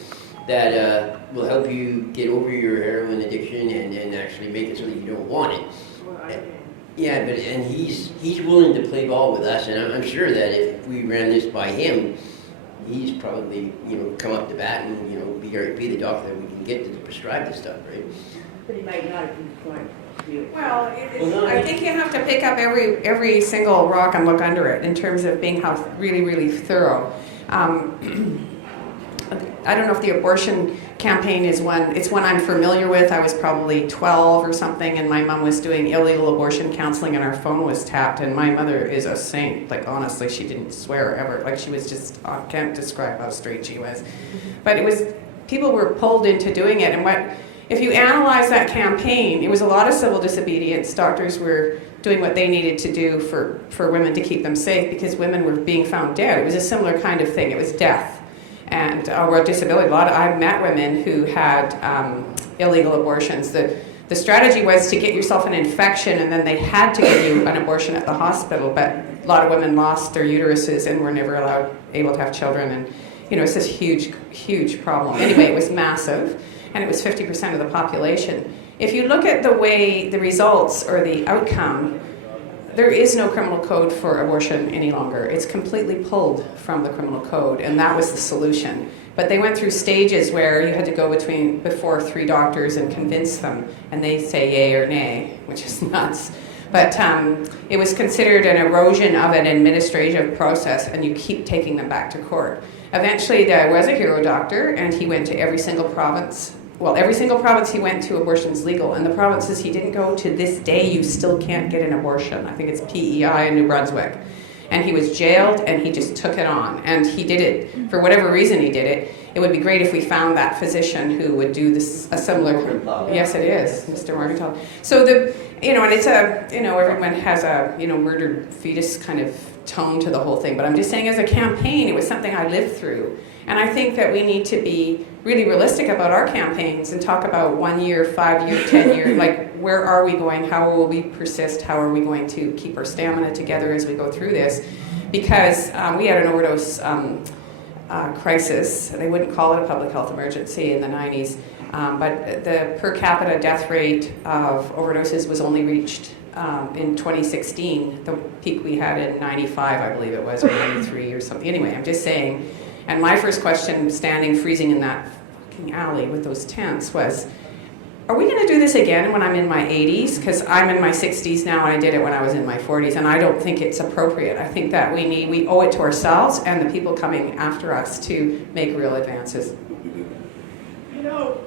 that will help you get over your heroin addiction and actually make it so that you don't want it. Yeah, and he's willing to play ball with us, and I'm sure that if we ran this by him, he's probably come up to bat and be the doctor that we can get to prescribe this stuff, right? But he might not if he's going to. Well, I think you have to pick up every single rock and look under it in terms of being really, really thorough. I don't know if the abortion campaign is one. It's one I'm familiar with. I was probably 12 or something, and my mom was doing illegal abortion counseling, and our phone was tapped. And my mother is a saint. Like, honestly, she didn't swear ever. Like, she was just, I can't describe how straight she was. But people were pulled into doing it. And if you analyze that campaign, it was a lot of civil disobedience. Doctors were doing what they needed to do for women to keep them safe because women were being found dead. It was a similar kind of thing. It was death. And or disability. I've met women who had illegal abortions. The strategy was to get yourself an infection, and then they had to give you an abortion at the hospital. But a lot of women lost their uteruses and were never able to have children. And it's this huge, huge problem. Anyway, it was massive, and it was 50% of the population. If you look at the way the results or the outcome, there is no criminal code for abortion any longer. It's completely pulled from the criminal code, and that was the solution. But they went through stages where you had to go before 3 doctors and convince them, and they say yay or nay, which is nuts. But it was considered an erosion of an administrative process, and you keep taking them back to court. Eventually, there was a hero doctor, and he went to every single province. Well, every single province he went to, abortion's legal. And the provinces he didn't go to this day, you still can't get an abortion. I think it's PEI in New Brunswick. And he was jailed, and he just took it on. And he did it, for whatever reason he did it. It would be great if we found that physician who would do a similar. Yes, it is, Mr. Morgenthau. So and it's everyone has a, murdered fetus kind of tone to the whole thing. But I'm just saying, as a campaign, it was something I lived through. And I think that we need to be really realistic about our campaigns and talk about 1 year, 5 year, 10 year, like where are we going? How will we persist? How are we going to keep our stamina together as we go through this? Because we had an overdose crisis. They wouldn't call it a public health emergency in the 90s, but the per capita death rate of overdoses was only reached in 2016. The peak we had in 95, I believe it was, or 93 or something. Anyway, I'm just saying. And my first question, standing freezing in that fucking alley with those tents was, are we going to do this again when I'm in my 80s? Because I'm in my 60s now and I did it when I was in my 40s, and I don't think it's appropriate. I think that we owe it to ourselves and the people coming after us to make real advances. You know,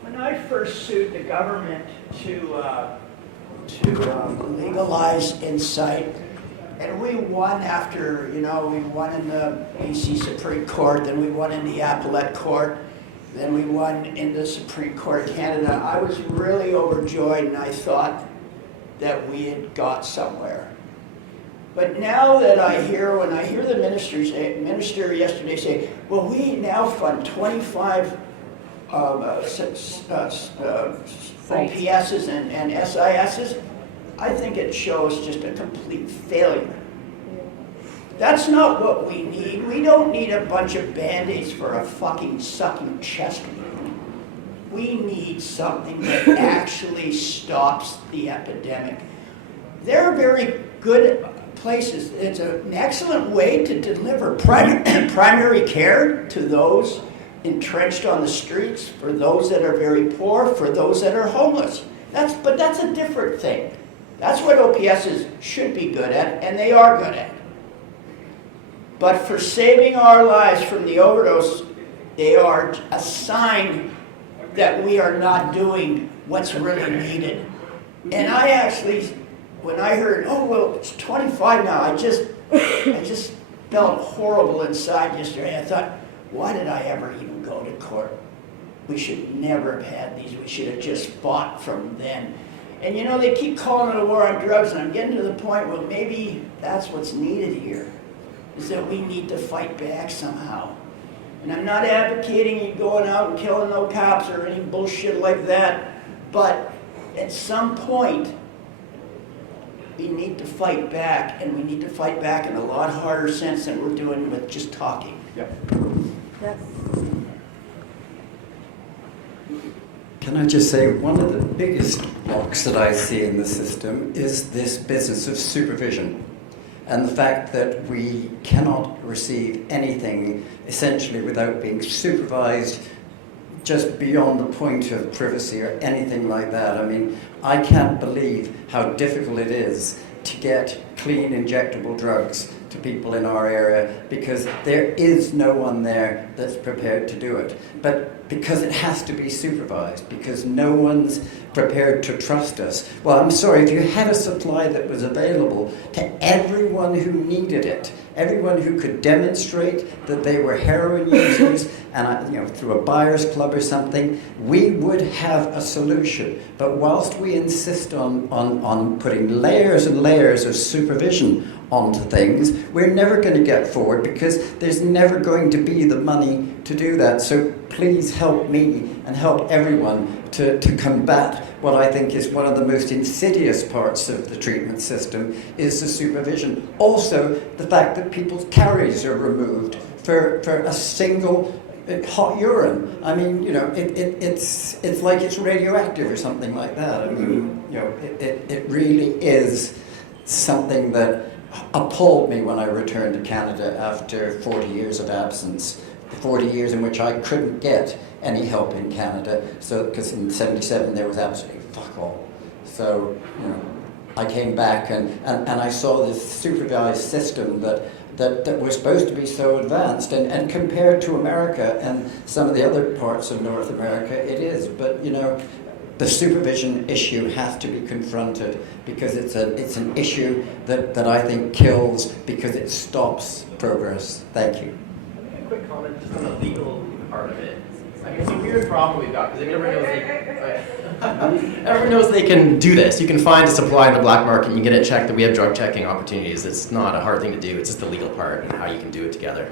when I first sued the government to legalize incite, and we won after, we won in the BC Supreme Court, then we won in the Appellate Court, then we won in the Supreme Court of Canada. I was really overjoyed, and I thought that we had got somewhere. But now that when I hear the minister yesterday say, well, we now fund 25 OPSs and SISs, I think it shows just a complete failure. That's not what we need. We don't need a bunch of Band-Aids for a fucking sucking chest wound. We need something that actually stops the epidemic. They're very good places. It's an excellent way to deliver primary care to those entrenched on the streets, for those that are very poor, for those that are homeless. But that's a different thing. That's what OPSs should be good at, and they are good at. But for saving our lives from the overdose, they are a sign that we are not doing what's really needed. And I actually, when I heard, oh, well, it's 25 now, I just felt horrible inside yesterday. I thought, why did I ever even go to court? We should never have had these. We should have just fought from then. And they keep calling it a war on drugs, and I'm getting to the point where maybe that's what's needed here, is that we need to fight back somehow. And I'm not advocating you going out and killing no cops or any bullshit like that, but at some point, we need to fight back, and we need to fight back in a lot harder sense than we're doing with just talking. Yep. Yes. Can I just say, one of the biggest blocks that I see in the system is this business of supervision, and the fact that we cannot receive anything essentially without being supervised just beyond the point of privacy or anything like that. I mean, I can't believe how difficult it is to get clean injectable drugs to people in our area, because there is no one there that's prepared to do it. But because it has to be supervised, because no one's prepared to trust us. Well, I'm sorry, if you had a supply that was available to everyone who needed it, everyone who could demonstrate that they were heroin users, and through a buyer's club or something, we would have a solution. But whilst we insist on putting layers and layers of supervision onto things, we're never going to get forward, because there's never going to be the money to do that. So please help me and help everyone to combat what I think is one of the most insidious parts of the treatment system, is the supervision. Also, the fact that people's carries are removed for a single hot urine. I mean, it's like it's radioactive or something like that. I mean, it really is something that appalled me when I returned to Canada after 40 years of absence. 40 years in which I couldn't get any help in Canada, because in '77 there was absolutely fuck all. So, I came back and I saw this supervised system that was supposed to be so advanced, and compared to America and some of the other parts of North America, it is. But the supervision issue has to be confronted, because it's an issue that I think kills, because it stops progress. Thank you. A quick comment just on the legal part of it. I mean, it's a weird problem we've got, because everyone knows they can do this. You can find a supply in the black market, you can get it checked, that we have drug checking opportunities. It's not a hard thing to do, it's just the legal part and how you can do it together.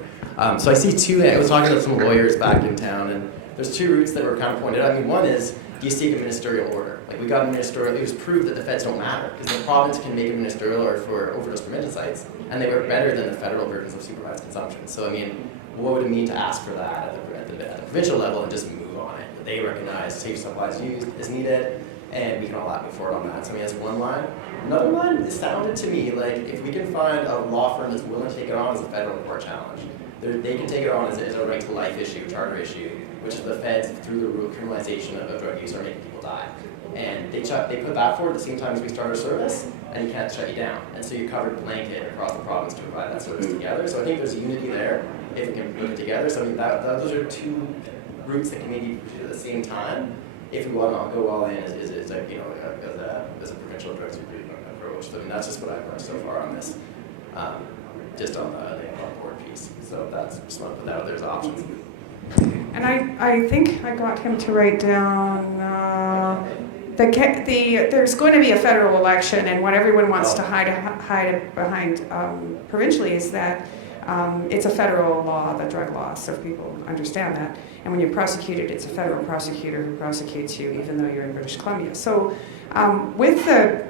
So I see I was talking to some lawyers back in town, and there's two routes that were kind of pointed out. I mean, one is, do you seek a ministerial order? Like, we got a ministerial, it was proved that the feds don't matter, because the province can make a ministerial order for overdose prevention sites, and they work better than the federal versions of supervised consumption. So, I mean, what would it mean to ask for that at the provincial level and just move on it? They recognize safe supplies used is needed, and we can all move forward on that. So I mean, that's one line. Another line, it sounded to me like if we can find a law firm that's willing to take it on as a federal court challenge, they can take it on as a right to life issue, charter issue, which is the feds, through the rule criminalization of drug use, are making people die. And they put that forward at the same time as we start our service, and you can't shut you down. And so you're covered blanket across the province to provide that service together. So I think there's unity there if we can put it together. So I mean, those are two routes that can maybe pursue at the same time. If we want to go all in as a provincial drug supervision approach. So I mean, that's just what I've learned so far on this, just on the board piece. So that's just want to put that out there as options. And I think I got him to write down there's going to be a federal election, and what everyone wants to hide behind provincially is that it's a federal law, the drug law, so people understand that. And when you're prosecuted, it's a federal prosecutor who prosecutes you, even though you're in British Columbia. So with the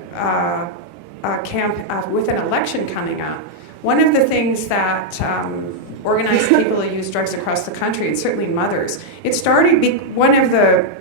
with an election coming up, one of the things that organized people who use drugs across the country, and certainly mothers, it started one of the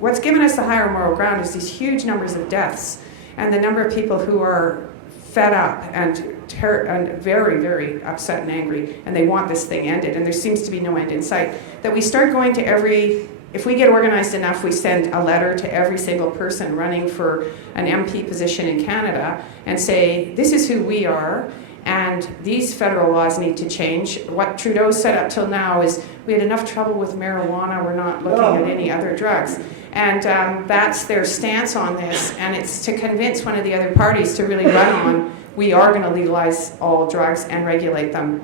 what's given us the higher moral ground is these huge numbers of deaths and the number of people who are fed up and very, very upset and angry, and they want this thing ended, and there seems to be no end in sight. That we start going to if we get organized enough, we send a letter to every single person running for an MP position in Canada and say, this is who we are, and these federal laws need to change. What Trudeau said up till now is, we had enough trouble with marijuana, we're not looking at any other drugs. And that's their stance on this, and it's to convince one of the other parties to really run on, we are going to legalize all drugs and regulate them.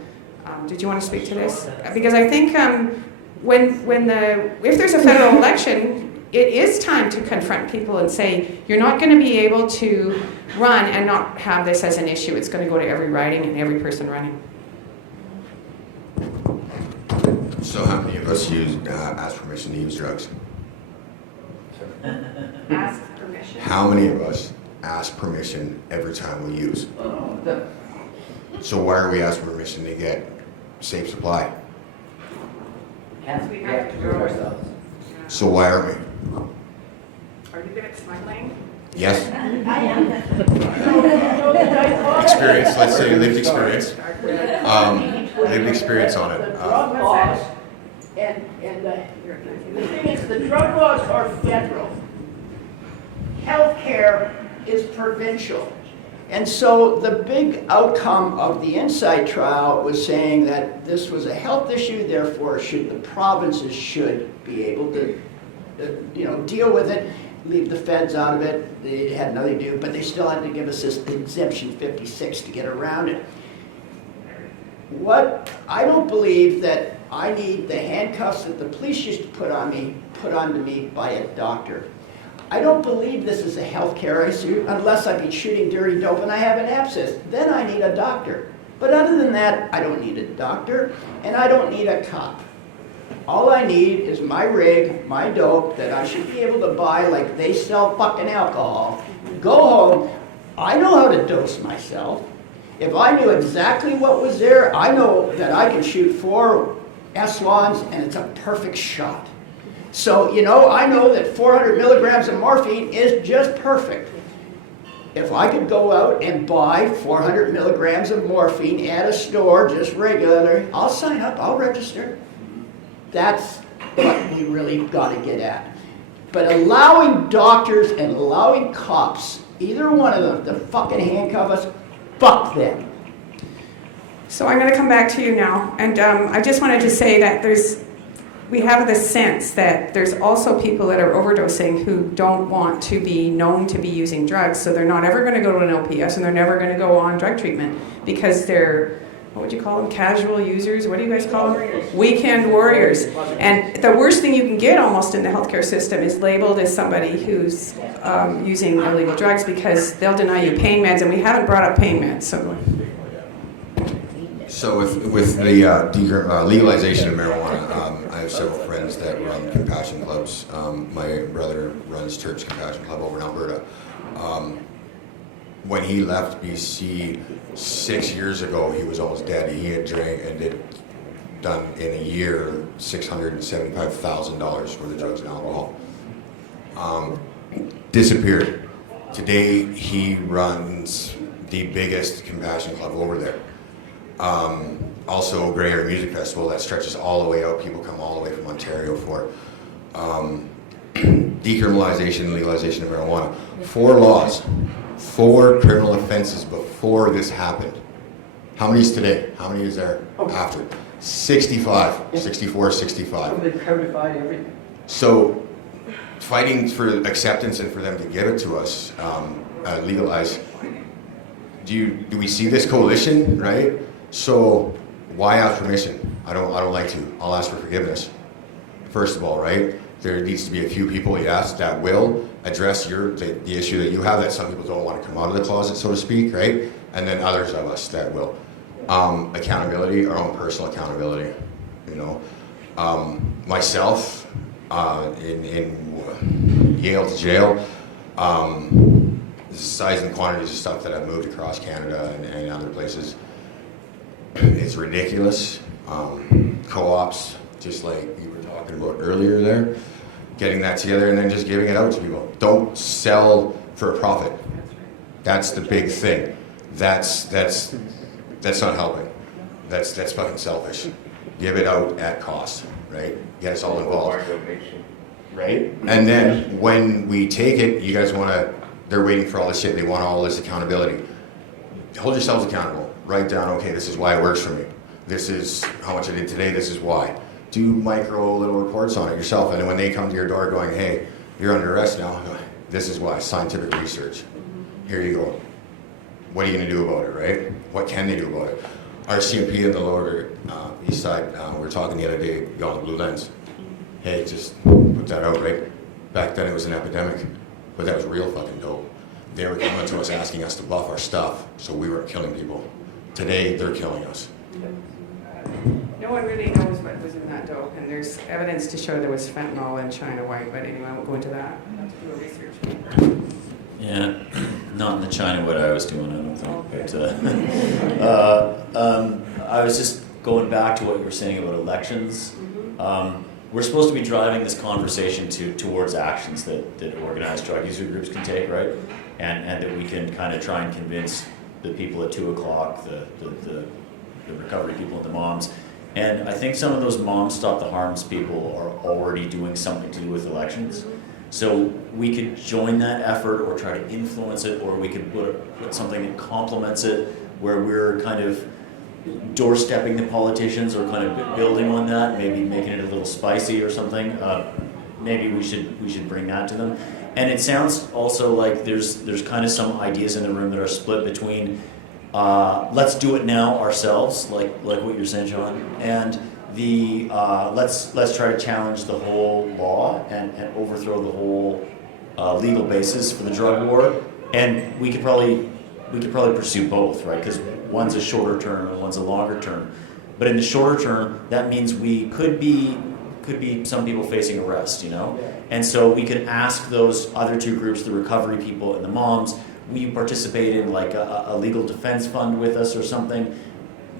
Did you want to speak to this? Because I think if there's a federal election, it is time to confront people and say, you're not going to be able to run and not have this as an issue. It's going to go to every riding and every person running. So how many of us ask permission to use drugs? Ask permission. How many of us ask permission every time we use? So why are we asking permission to get safe supply? We have to grow ourselves. So why aren't we? Are you good at smuggling? Yes. I am. Experience, let's say lived experience. Lived experience on it. Drug laws, and the thing is, the drug laws are federal. Healthcare is provincial. And so the big outcome of the Insight trial was saying that this was a health issue, therefore the provinces should be able to deal with it, leave the feds out of it. They had nothing to do, but they still had to give us this exemption 56 to get around it. I don't believe that I need the handcuffs that the police used to put onto me by a doctor. I don't believe this is a healthcare issue unless I've been shooting dirty dope and I have an abscess. Then I need a doctor. But other than that, I don't need a doctor, and I don't need a cop. All I need is my rig, my dope, that I should be able to buy like they sell fucking alcohol. Go home. I know how to dose myself. If I knew exactly what was there, I know that I can shoot 4 S-Lons and it's a perfect shot. So, I know that 400 milligrams of morphine is just perfect. If I could go out and buy 400 milligrams of morphine at a store, just regularly, I'll sign up, I'll register. That's what we really got to get at. But allowing doctors and allowing cops, either one of them, to fucking handcuff us, fuck them. So I'm going to come back to you now, and I just wanted to say that we have this sense that there's also people that are overdosing who don't want to be known to be using drugs, so they're not ever going to go to an LPS, and they're never going to go on drug treatment because they're, what would you call them, casual users? What do you guys call them? Weekend warriors. And the worst thing you can get almost in the healthcare system is labeled as somebody who's using illegal drugs, because they'll deny you pain meds, and we haven't brought up pain meds. So with the legalization of marijuana, I have several friends that run compassion clubs. My brother runs Church Compassion Club over in Alberta. When he left BC 6 years ago, he was almost dead. He had drank and done in a year $675,000 worth of drugs and alcohol. Disappeared. Today he runs the biggest compassion club over there. Also, Grey Area Music Festival that stretches all the way out. People come all the way from Ontario for decriminalization and legalization of marijuana. 4 laws, 4 criminal offenses before this happened. How many is today? How many is there after? 65, 64, 65. They've codified everything. So, fighting for acceptance and for them to give it to us, legalize. Do we see this coalition, right? So, why ask permission? I don't like to. I'll ask for forgiveness. First of all, right? There needs to be a few people, yes, that will address the issue that you have, that some people don't want to come out of the closet, so to speak, right? And then others of us that will. Accountability, our own personal accountability, you know. Myself, in Yale's jail, the size and quantities of stuff that I've moved across Canada and other places, it's ridiculous. Co-ops, just like you were talking about earlier there, getting that together and then just giving it out to people. Don't sell for a profit. That's the big thing. That's not helping. That's fucking selfish. Give it out at cost, right? Get us all involved. Right? And then when we take it, you guys they're waiting for all this shit. They want all this accountability. Hold yourselves accountable. Write down, okay, this is why it works for me. This is how much I did today. This is why. Do micro little reports on it yourself. And then when they come to your door going, hey, you're under arrest now. This is why. Scientific research. Here you go. What are you going to do about it, right? What can they do about it? Our CMP in the lower east side, we were talking the other day on the Blue Lens. Hey, just put that out, right? Back then it was an epidemic, but that was real fucking dope. They were coming to us asking us to buff our stuff so we weren't killing people. Today, they're killing us. No one really knows what was in that dope, and there's evidence to show there was fentanyl in China White, but anyway, I won't go into that. I'll have to do a research. Yeah, not in the China what I was doing, I don't think. But I was just going back to what you were saying about elections. We're supposed to be driving this conversation towards actions that organized drug user groups can take, right? And that we can kind of try and convince the people at 2 o'clock, the recovery people and the moms. And I think some of those moms stop the harms people are already doing something to do with elections. So we could join that effort or try to influence it, or we could put something that complements it where we're kind of doorstepping the politicians or kind of building on that, maybe making it a little spicy or something. Maybe we should bring that to them. And it sounds also like there's kind of some ideas in the room that are split between let's do it now ourselves, like what you're saying, Sean, and the let's try to challenge the whole law and overthrow the whole legal basis for the drug war. And we could probably pursue both, right? Because one's a shorter term and one's a longer term. But in the shorter term, that means we could be some people facing arrest, you know? And so we could ask those other 2 groups, the recovery people and the moms, will you participate in like a legal defense fund with us or something?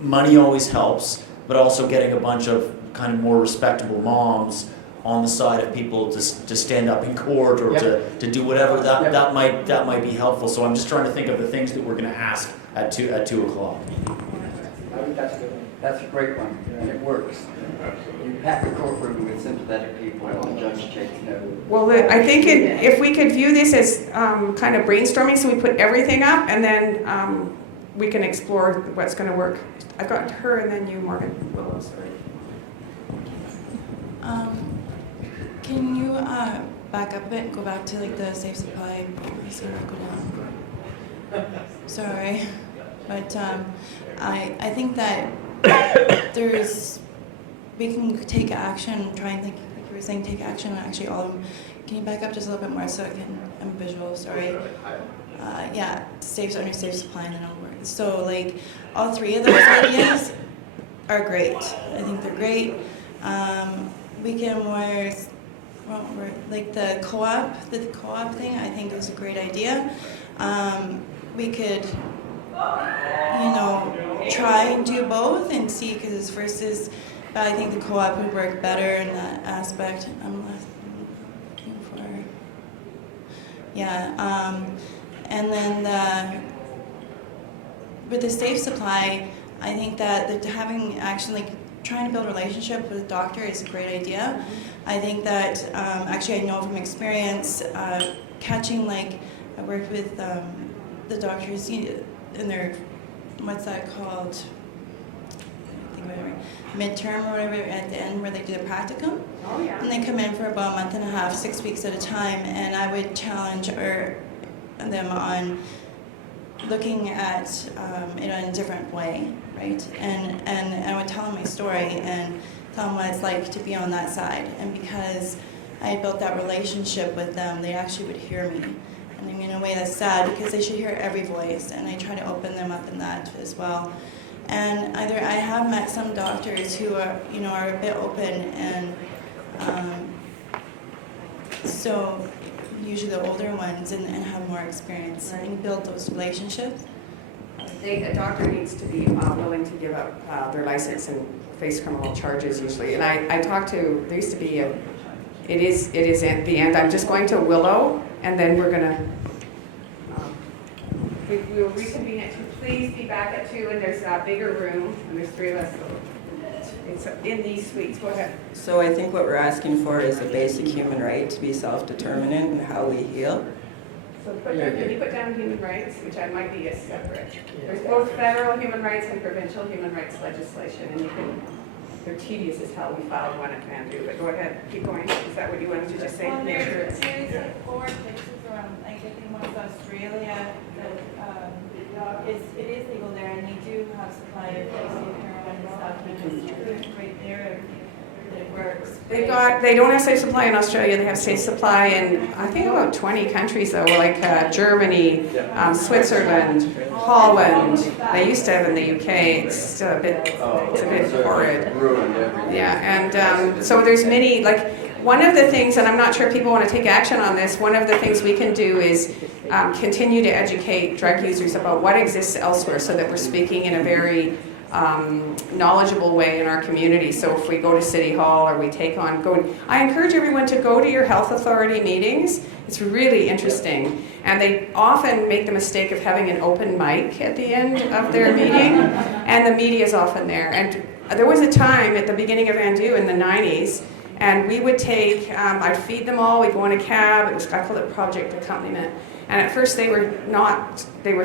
Money always helps, but also getting a bunch of kind of more respectable moms on the side of people to stand up in court or to do whatever, that might be helpful. So I'm just trying to think of the things that we're going to ask at 2 o'clock. I think that's good. That's a great one, and it works. You pack a courtroom with sympathetic people, and the judge takes note. Well, I think if we could view this as kind of brainstorming, so we put everything up and then we can explore what's going to work. I've got her and then you, Morgan. Oh, sorry. Can you back up a bit and go back to like the safe supply? Sort of go down. Sorry, but I think that we can take action, try and think, like you were saying, take action on actually all of them. Can you back up just a little bit more so I'm visual, sorry. Yeah, under safe supply and then I'll work. So like all 3 of those ideas are great. I think they're great. We can like the co-op thing I think is a great idea. We could, try and do both and see, because I think the co-op would work better in that aspect. I'm looking for, and then with the safe supply, I think that having actually trying to build a relationship with a doctor is a great idea. I think that actually I know from experience catching, like, I worked with the doctors in their, what's that called? I think whatever, midterm or whatever at the end where they do the practicum. Oh, yeah. And they come in for about a month and a half, 6 weeks at a time, and I would challenge them on looking at it in a different way, right? And I would tell them my story and tell them what it's like to be on that side. And because I had built that relationship with them, they actually would hear me. And I mean, in a way that's sad because they should hear every voice, and I try to open them up in that as well. And I have met some doctors who are, are a bit open, and so usually the older ones and have more experience and build those relationships. A doctor needs to be willing to give up their license and face criminal charges usually. And I talked to, there used to be it is at the end. I'm just going to Willow, and then we're going to, we will reconvene at 2. Please be back at 2, and there's a bigger room, and there's 3 of us. It's in these suites. Go ahead. So I think what we're asking for is a basic human right to be self-determinant in how we heal. So can you put down human rights, which I might be a separate. There's both federal human rights and provincial human rights legislation, and you can, they're tedious as hell. We filed one at Vandu, but go ahead, keep going. Is that what you wanted to just say? Well, there's like 4 places around, like I think one of Australia, that it is legal there, and they do have supply of heroin and stuff, because it's right there. It works. They don't have safe supply in Australia. They have safe supply in I think about 20 countries though, like Germany, Switzerland, Holland. They used to have in the UK. It's a bit horrid. Yeah, and so there's many, like, one of the things, and I'm not sure if people want to take action on this, one of the things we can do is continue to educate drug users about what exists elsewhere, so that we're speaking in a very knowledgeable way in our community. So if we go to City Hall or we take on I encourage everyone to go to your health authority meetings. It's really interesting. And they often make the mistake of having an open mic at the end of their meeting, and the media is often there. And there was a time at the beginning of Vandu in the 90s, and we would take, I'd feed them all, we'd go in a cab, I called it project accompaniment. And at first they were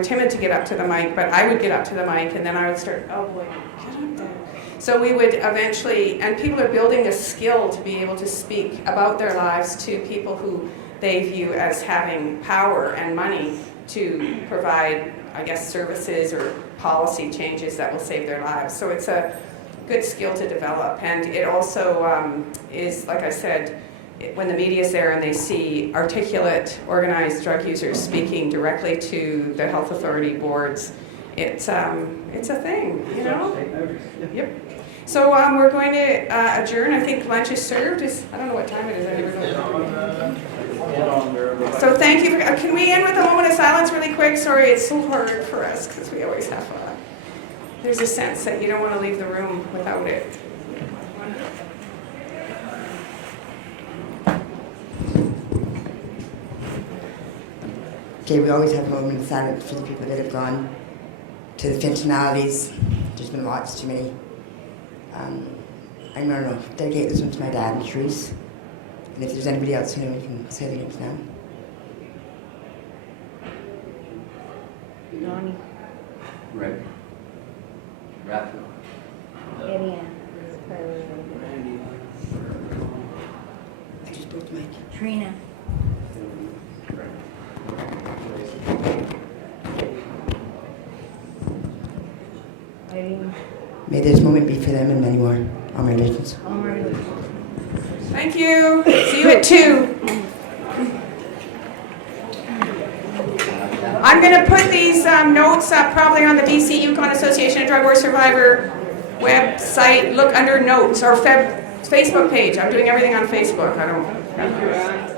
timid to get up to the mic, but I would get up to the mic, and then I would start, oh boy, get up there. So we would eventually, and people are building a skill to be able to speak about their lives to people who they view as having power and money to provide, I guess, services or policy changes that will save their lives. So it's a good skill to develop. And it also is, like I said, when the media is there and they see articulate, organized drug users speaking directly to the health authority boards, it's a thing, you know? Yep. So we're going to adjourn. I think lunch is served. I don't know what time it is. I never know. So thank you. Can we end with a moment of silence really quick? Sorry, it's so hard for us because we always have there's a sense that you don't want to leave the room without it. Okay, we always have a moment of silence for the people that have gone to the fentanalities. There's been lots too many. I'm going to dedicate this one to my dad and Therese. And if there's anybody else who can say their names now. Donnie. Right. Rapper. Gideon. I just broke the mic. Trina. May this moment be for them and many more. All my relations. Thank you. See you at 2. I'm going to put these notes up probably on the BC Yukon Association of Drug War Survivor website. Look under notes or Facebook page. I'm doing everything on Facebook. I don't.